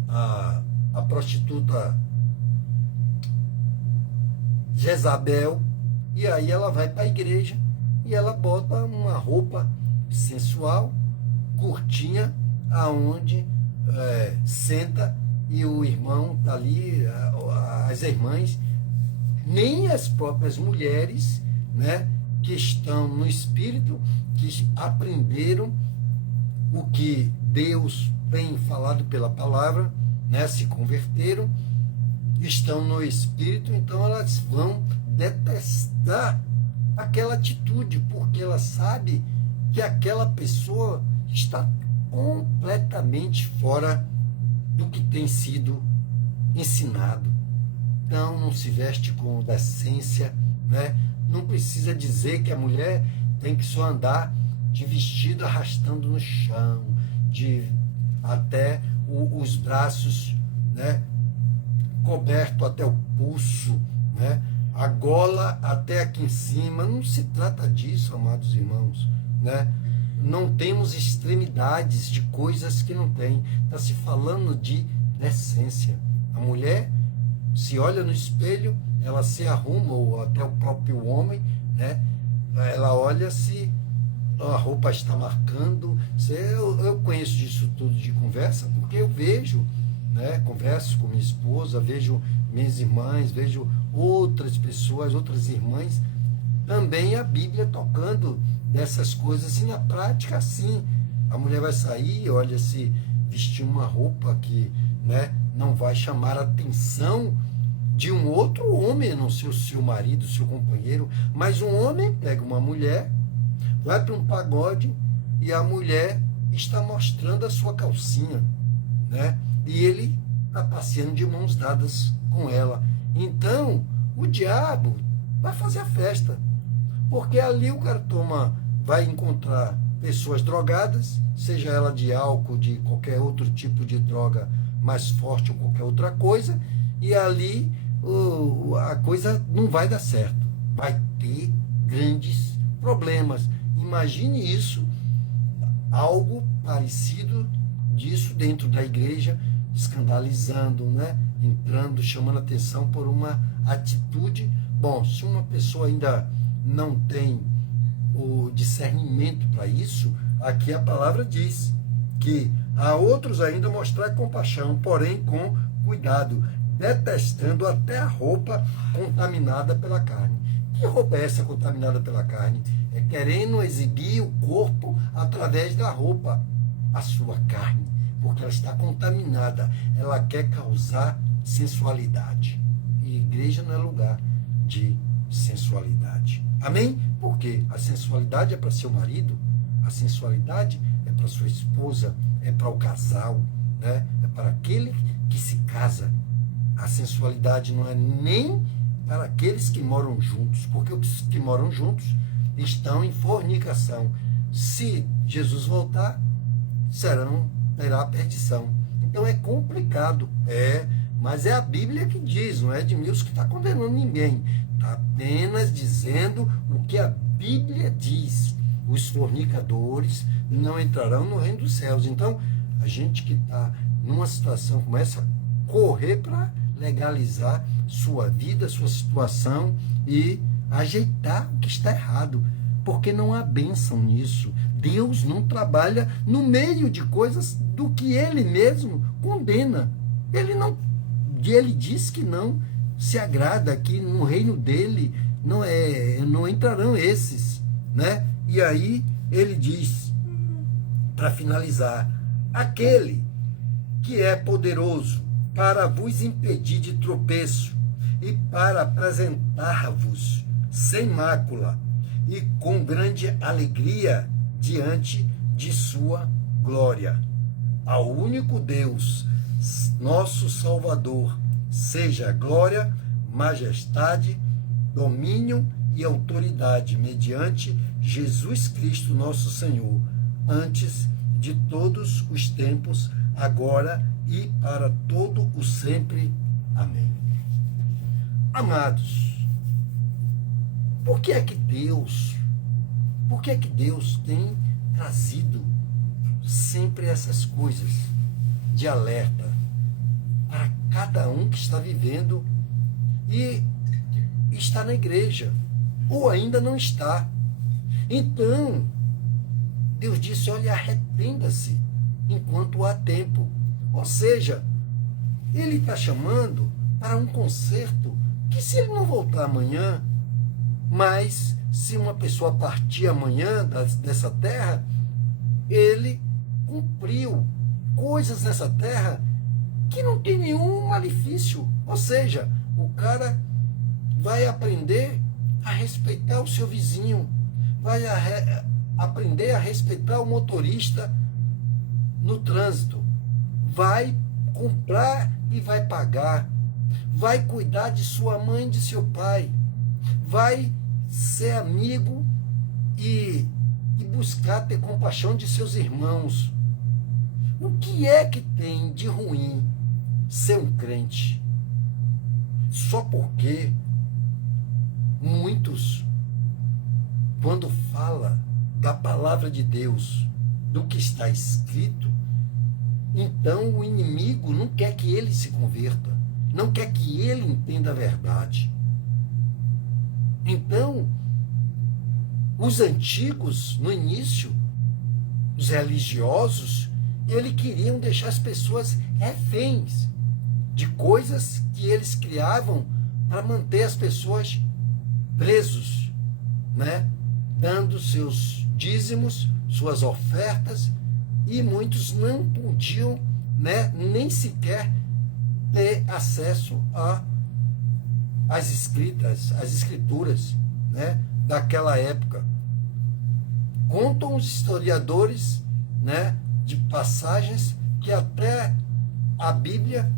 a prostituta Jezabel, e aí ela vai para a igreja e ela bota uma roupa sensual, curtinha, aonde senta e o irmão está ali, as irmãs, nem as próprias mulheres, né, que estão no espírito, que aprenderam o que Deus tem falado pela palavra, né, se converteram, estão no espírito, então elas vão detestar aquela atitude, porque ela sabe que aquela pessoa está completamente fora do que tem sido ensinado. Então não se veste com decência, né? Não precisa dizer que a mulher tem que só andar de vestido arrastando no chão, de até os braços, né, coberto até o pulso, né, a gola até aqui em cima. Não se trata disso, amados irmãos, né? Não temos extremidades de coisas que não tem. Está se falando de decência. A mulher se olha no espelho, ela se arruma, ou até o próprio homem, né? Ela olha se a roupa está marcando. Eu conheço disso tudo de conversa, porque eu vejo, né? Converso com minha esposa, vejo minhas irmãs, vejo outras pessoas, outras irmãs, também a Bíblia tocando dessas coisas, e na prática, sim, a mulher vai sair, olha, se vestir uma roupa que, né, não vai chamar a atenção de um outro homem, não ser o seu marido, o seu companheiro, mas um homem pega uma mulher, vai para um pagode e a mulher está mostrando a sua calcinha, né? E ele está passeando de mãos dadas com ela. Então, o diabo vai fazer a festa, porque ali o cara vai encontrar pessoas drogadas, seja ela de álcool, de qualquer outro tipo de droga mais forte ou qualquer outra coisa, e ali a coisa não vai dar certo, vai ter grandes problemas. Imagine isso, algo parecido disso dentro da igreja, escandalizando, né? Entrando, chamando atenção por uma atitude. Bom, se uma pessoa ainda não tem o discernimento para isso, aqui a palavra diz que a outros ainda mostrar compaixão, porém com cuidado, detestando até a roupa contaminada pela carne. Que roupa é essa contaminada pela carne? É querendo exibir o corpo através da roupa, a sua carne, porque ela está contaminada, ela quer causar sensualidade. E igreja não é lugar de sensualidade. Amém? Porque a sensualidade é para seu marido, a sensualidade é para sua esposa, é para o casal, né? É para aquele que se casa. A sensualidade não é nem para aqueles que moram juntos, porque os que moram juntos estão em fornicação. Se Jesus voltar, terá perdição. Então é complicado, mas é a Bíblia que diz, não é Edmilson que está condenando ninguém, está apenas dizendo o que a Bíblia diz. Os fornicadores não entrarão no reino dos céus. Então, a gente que está numa situação como essa, correr para legalizar sua vida, sua situação e ajeitar o que está errado, porque não há bênção nisso. Deus não trabalha no meio de coisas do que Ele mesmo condena. Ele diz que não se agrada, que no reino dele não entrarão esses, né? E aí ele diz, para finalizar, aquele que é poderoso para vos impedir de tropeço e para apresentar-vos sem mácula e com grande alegria diante de sua glória. Ao único Deus, nosso Salvador, seja glória, majestade, domínio e autoridade mediante Jesus Cristo, nosso Senhor, antes de todos os tempos, agora e para todo o sempre. Amém. Amados, por que é que Deus tem trazido sempre essas coisas de alerta, para cada um que está vivendo e está na igreja, ou ainda não está. Então, Deus disse, olha, arrependa-se enquanto há tempo. Ou seja, ele está chamando para um conserto que, se ele não voltar amanhã, mas se uma pessoa partir amanhã dessa terra, ele cumpriu coisas nessa terra que não tem nenhum malefício. Ou seja, o cara vai aprender a respeitar o seu vizinho, vai aprender a respeitar o motorista no trânsito, vai comprar e vai pagar, vai cuidar de sua mãe e de seu pai, vai ser amigo e buscar ter compaixão de seus irmãos. O que é que tem de ruim ser um crente? Só porque muitos, quando fala da palavra de Deus, do que está escrito, então o inimigo não quer que ele se converta, não quer que ele entenda a verdade. Então, os antigos, no início, os religiosos, eles queriam deixar as pessoas reféns de coisas que eles criavam para manter as pessoas presos, né? Dando seus dízimos, suas ofertas, e muitos não podiam, né, nem sequer ter acesso às escrituras, né, daquela época. Contam os historiadores, né, de passagens que até a Bíblia,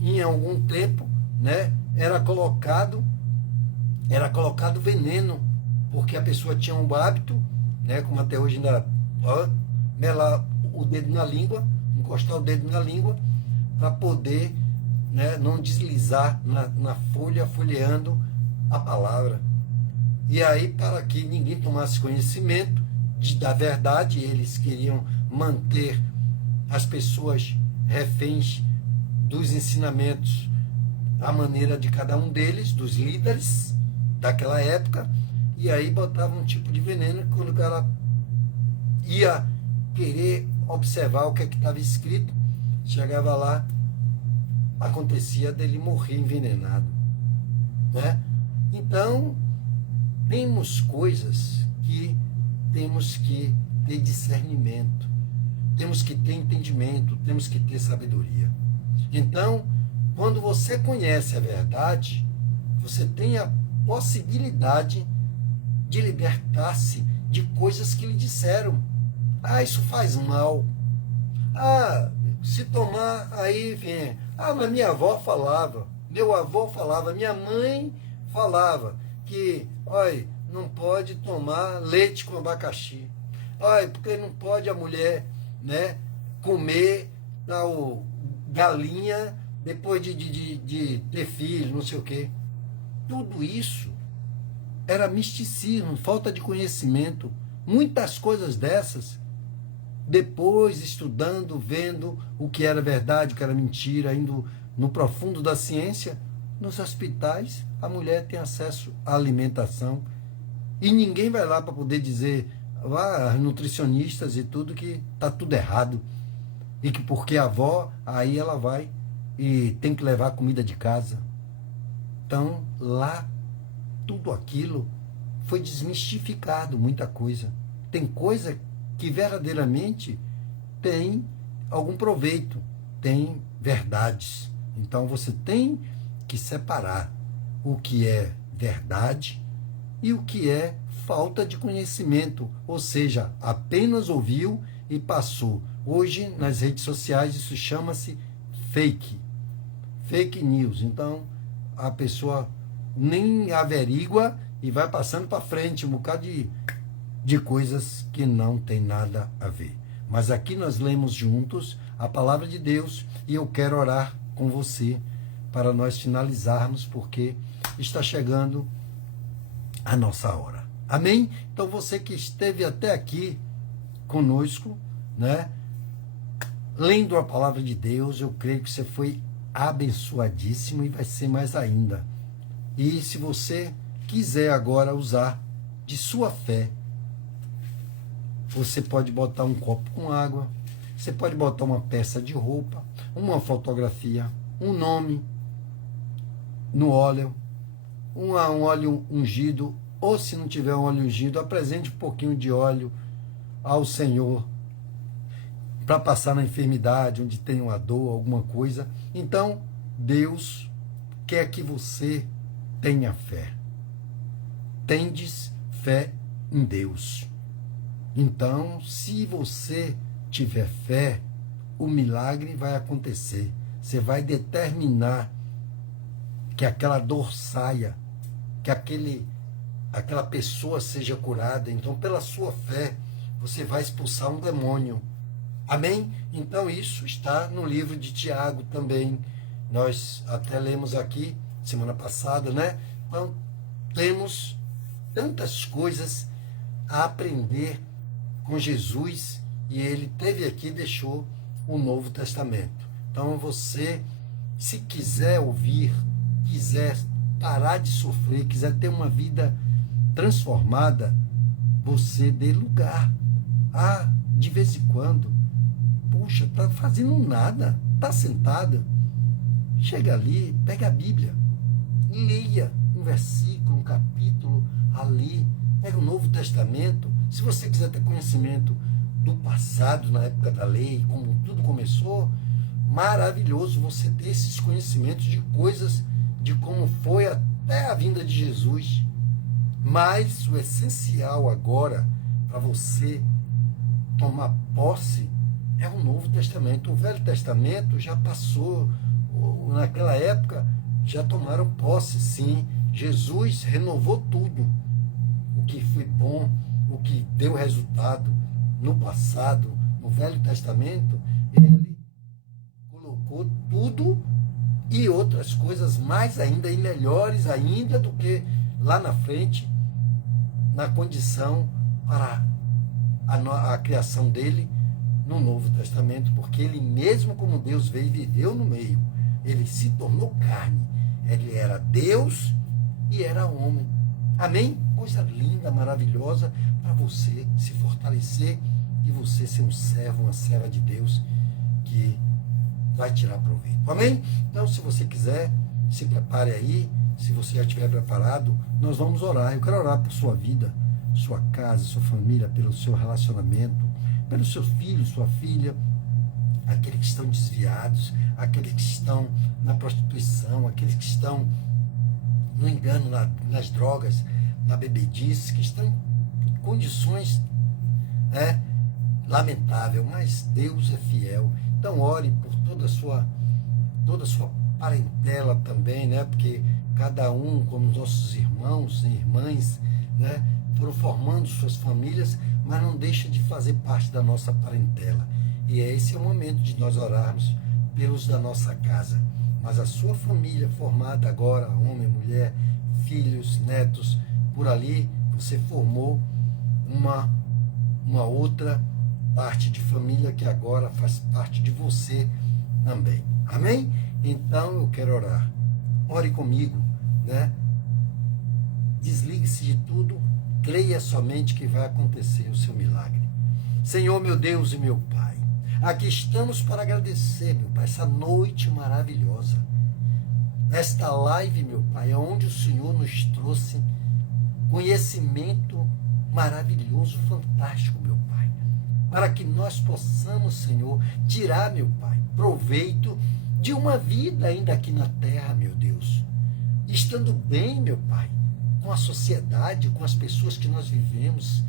em algum tempo, né, era colocado veneno, porque a pessoa tinha um hábito, né, como até hoje ainda, melar o dedo na língua, encostar o dedo na língua, para poder, né, não deslizar na folha, folheando a palavra. E aí, para que ninguém tomasse conhecimento da verdade, eles queriam manter as pessoas reféns dos ensinamentos à maneira de cada um deles, dos líderes daquela época, e aí botavam um tipo de veneno que, quando o cara ia querer observar o que é que estava escrito, chegava lá, acontecia dele morrer envenenado, né? Então, temos coisas que temos que ter discernimento, temos que ter entendimento, temos que ter sabedoria. Então, quando você conhece a verdade, você tem a possibilidade de libertar-se de coisas que lhe disseram. Ah, isso faz mal. Ah, se tomar, aí vem. Ah, mas minha avó falava, meu avô falava, minha mãe falava que, olha, não pode tomar leite com abacaxi. Olha, porque não pode a mulher, né, comer tal galinha depois de ter filho, não sei o quê. Tudo isso era misticismo, falta de conhecimento. Muitas coisas dessas, depois estudando, vendo o que era verdade, o que era mentira, indo no profundo da ciência, nos hospitais a mulher tem acesso à alimentação e ninguém vai lá para poder dizer, nutricionistas e tudo, que está tudo errado, e que porque a avó, aí ela vai e tem que levar comida de casa. Então, lá, tudo aquilo foi desmistificado, muita coisa. Tem coisa que verdadeiramente tem algum proveito, tem verdades. Então, você tem que separar o que é verdade e o que é falta de conhecimento, ou seja, apenas ouviu e passou. Hoje, nas redes sociais, isso chama-se fake news. Então, a pessoa nem averigua e vai passando para frente um bocado de coisas que não tem nada a ver. Mas aqui nós lemos juntos a palavra de Deus e eu quero orar com você para nós finalizarmos, porque está chegando a nossa hora. Amém? Então você que esteve até aqui conosco, né, lendo a palavra de Deus, eu creio que você foi abençoadíssimo e vai ser mais ainda. E se você quiser agora usar de sua fé, você pode botar um copo com água, você pode botar uma peça de roupa, uma fotografia, um nome no óleo, um óleo ungido, ou se não tiver um óleo ungido, apresente um pouquinho de óleo ao Senhor para passar na enfermidade, onde tem uma dor, alguma coisa. Então, Deus quer que você tenha fé. Tendes fé em Deus. Então, se você tiver fé, o milagre vai acontecer. Você vai determinar que aquela dor saia, que aquela pessoa seja curada. Então, pela sua fé, você vai expulsar um demônio. Amém? Então, isso está no livro de Tiago também. Nós até lemos aqui, semana passada, né? Então, temos tantas coisas a aprender com Jesus, e ele teve aqui e deixou o Novo Testamento. Então, você, se quiser ouvir, quiser parar de sofrer, quiser ter uma vida transformada, você dê lugar. Ah, de vez em quando, puxa, tá fazendo nada, tá sentada, chega ali, pega a Bíblia, leia um versículo, um capítulo ali, pega o Novo Testamento. Se você quiser ter conhecimento do passado, na época da lei, como tudo começou, maravilhoso você ter esses conhecimentos de coisas, de como foi até a vinda de Jesus. Mas o essencial agora, para você tomar posse, é o Novo Testamento. O Velho Testamento já passou, naquela época já tomaram posse, sim. Jesus renovou tudo, o que foi bom, o que deu resultado no passado. No Velho Testamento, ele colocou tudo e outras coisas mais ainda e melhores ainda do que lá na frente, na condição para a criação dele no Novo Testamento, porque ele mesmo como Deus veio e viveu no meio, ele se tornou carne, ele era Deus e era homem. Amém? Coisa linda, maravilhosa, para você se fortalecer e você ser um servo, uma serva de Deus que vai tirar proveito. Amém? Então, se você quiser, se prepare aí. Se você já estiver preparado, nós vamos orar. Eu quero orar por sua vida, sua casa, sua família, pelo seu relacionamento, pelos seus filhos, sua filha, aqueles que estão desviados, aqueles que estão na prostituição, aqueles que estão no engano, nas drogas, na bebedice, que estão em condições lamentáveis, mas Deus é fiel. Então ore por toda a sua parentela também, né? Porque cada um, como nossos irmãos e irmãs, né, foram formando suas famílias, mas não deixa de fazer parte da nossa parentela. E esse é o momento de nós orarmos pelos da nossa casa. Mas a sua família formada agora, homem, mulher, filhos, netos, por ali, você formou uma outra parte de família que agora faz parte de você também. Amém? Então eu quero orar. Ore comigo, né? Desligue-se de tudo, creia somente que vai acontecer o seu milagre. Senhor, meu Deus e meu Pai, aqui estamos para agradecer, meu Pai, essa noite maravilhosa. Esta live, meu Pai, onde o Senhor nos trouxe conhecimento maravilhoso, fantástico, meu Pai, para que nós possamos, Senhor, tirar, meu Pai, proveito de uma vida ainda aqui na terra, meu Deus, estando bem, meu Pai, com a sociedade, com as pessoas que nós vivemos,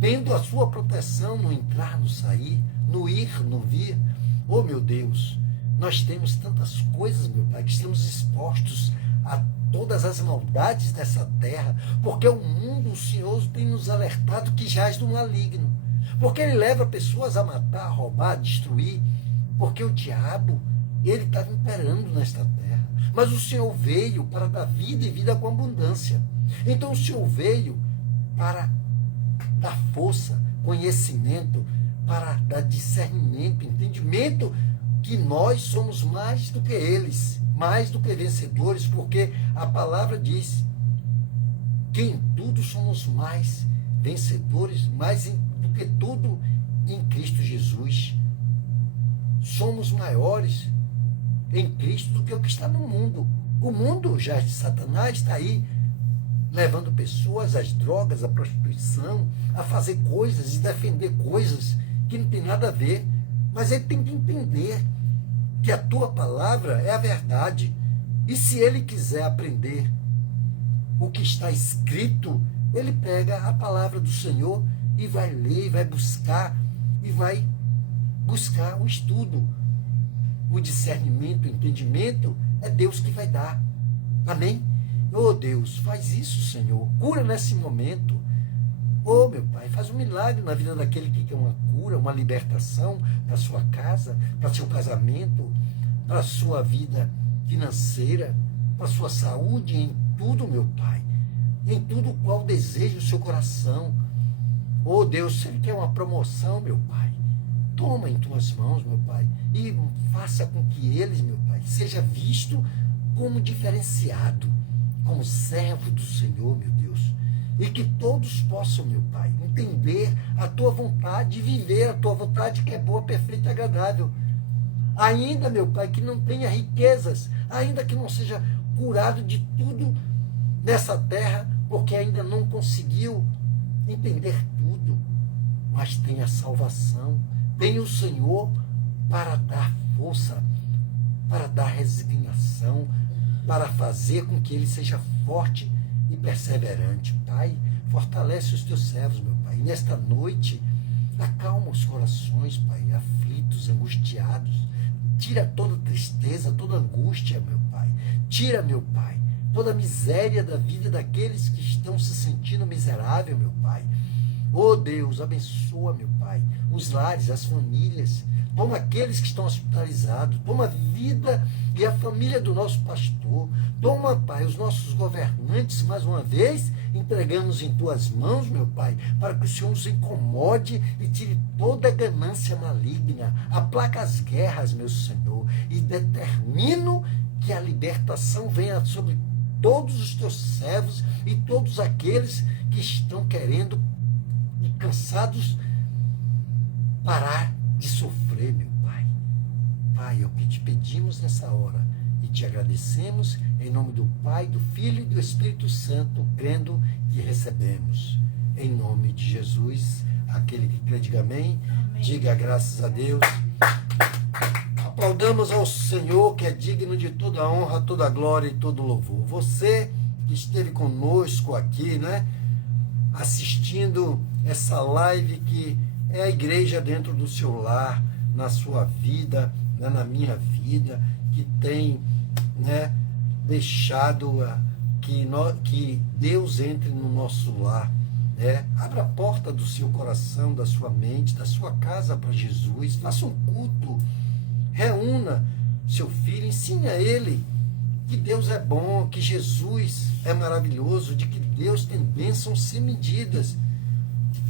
tendo a sua proteção no entrar, no sair, no ir, no vir. Oh, meu Deus, nós temos tantas coisas, meu Pai, que estamos expostos a todas as maldades dessa terra, porque o mundo, o Senhor tem nos alertado que jaz do maligno, porque ele leva pessoas a matar, a roubar, a destruir, porque o diabo, ele estava imperando nesta terra, mas o Senhor veio para dar vida e vida com abundância. Então o Senhor veio para dar força, conhecimento, para dar discernimento, entendimento que nós somos mais do que eles, mais do que vencedores, porque a palavra diz que em tudo somos mais vencedores, do que tudo em Cristo Jesus. Somos maiores em Cristo do que o que está no mundo. O mundo já de Satanás está aí, levando pessoas às drogas, à prostituição, a fazer coisas e defender coisas que não tem nada a ver. Mas ele tem que entender que a tua palavra é a verdade. E se ele quiser aprender o que está escrito, ele pega a palavra do Senhor e vai ler, vai buscar o estudo, o discernimento, o entendimento, é Deus que vai dar. Amém? Oh Deus, faz isso, Senhor. Cura nesse momento. Oh, meu Pai, faz um milagre na vida daquele que quer uma cura, uma libertação para sua casa, para seu casamento, para sua vida financeira, para sua saúde, em tudo, meu Pai. Em tudo qual deseja o seu coração. Oh Deus, se ele quer uma promoção, meu Pai, toma em tuas mãos, meu Pai, e faça com que eles, meu Pai, seja visto como diferenciado, como servo do Senhor, meu Deus. E que todos possam, meu Pai, entender a tua vontade e viver a tua vontade, que é boa, perfeita e agradável. Ainda, meu Pai, que não tenha riquezas, ainda que não seja curado de tudo nessa terra, porque ainda não conseguiu entender tudo, mas tem a salvação, tem o Senhor para dar força, para dar resignação, para fazer com que ele seja forte e perseverante. Pai, fortalece os teus servos, meu Pai. E nesta noite, acalma os corações, Pai, aflitos, angustiados. Tira toda tristeza, toda angústia, meu Pai. Tira, meu Pai, toda a miséria da vida daqueles que estão se sentindo miserável, meu Pai. Oh Deus, abençoa, meu Pai, os lares, as famílias. Toma aqueles que estão hospitalizados. Toma a vida e a família do nosso pastor. Toma, Pai, os nossos governantes, mais uma vez, entregamos em tuas mãos, meu Pai, para que o Senhor nos incomode e tire toda a ganância maligna. Aplaca as guerras, meu Senhor, e determino que a libertação venha sobre todos os teus servos e todos aqueles que estão querendo e cansados parar de sofrer, meu Pai. Pai, é o que te pedimos nessa hora e te agradecemos em nome do Pai, do Filho e do Espírito Santo, crendo que recebemos. Em nome de Jesus, aquele que crê, diga amém. Amém. Diga graças a Deus. Aplaudamos ao Senhor, que é digno de toda a honra, toda a glória e todo o louvor. Você que esteve conosco aqui, né, assistindo essa live que é a igreja dentro do seu lar, na sua vida, né, na minha vida, que tem, né, deixado que Deus entre no nosso lar. Né? Abra a porta do seu coração, da sua mente, da sua casa para Jesus. Faça um culto. Reúna seu filho, ensine a ele que Deus é bom, que Jesus é maravilhoso, de que Deus tem bênçãos sem medidas.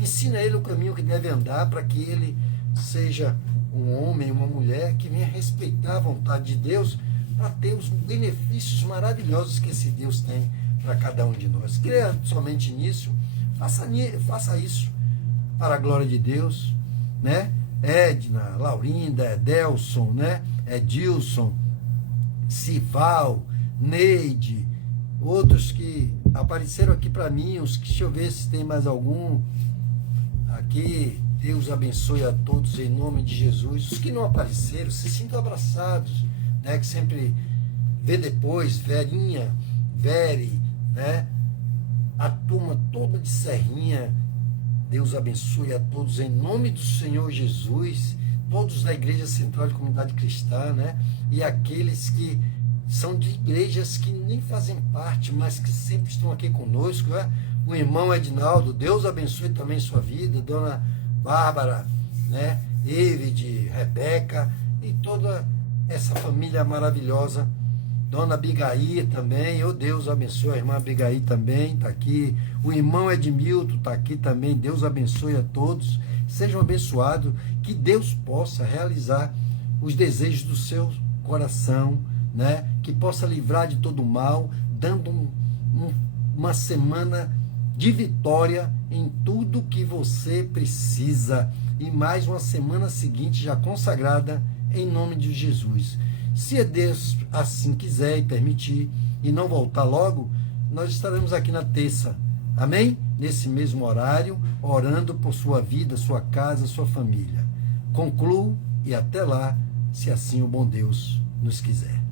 Ensina a ele o caminho que deve andar para que ele seja um homem, uma mulher que venha respeitar a vontade de Deus para ter os benefícios maravilhosos que esse Deus tem para cada um de nós. Creia somente nisso, faça isso para a glória de Deus, né? Edna, Laurinda, Edelson, né? Edilson, Sival, Neide, outros que apareceram aqui para mim, deixa eu ver se tem mais algum aqui. Deus abençoe a todos em nome de Jesus. Os que não apareceram, se sintam abraçados, né? Que sempre vê depois, Verinha, Vere, né? A turma toda de Serrinha. Deus abençoe a todos em nome do Senhor Jesus, todos da Igreja Central de Comunidade Cristã, né? E aqueles que são de igrejas que nem fazem parte, mas que sempre estão aqui conosco, né? O irmão Edinaldo, Deus abençoe também sua vida, Dona Bárbara, né? David, Rebeca e toda essa família maravilhosa. Dona Abigail também, oh Deus abençoe, a irmã Abigail também está aqui, o irmão Edmilton está aqui também, Deus abençoe a todos, sejam abençoados, que Deus possa realizar os desejos do seu coração, né? Que possa livrar de todo mal, dando uma semana de vitória em tudo que você precisa, e mais uma semana seguinte já consagrada em nome de Jesus. Se Deus assim quiser e permitir, e não voltar logo, nós estaremos aqui na terça, amém? Nesse mesmo horário, orando por sua vida, sua casa, sua família. Concluo e até lá, se assim o bom Deus nos quiser.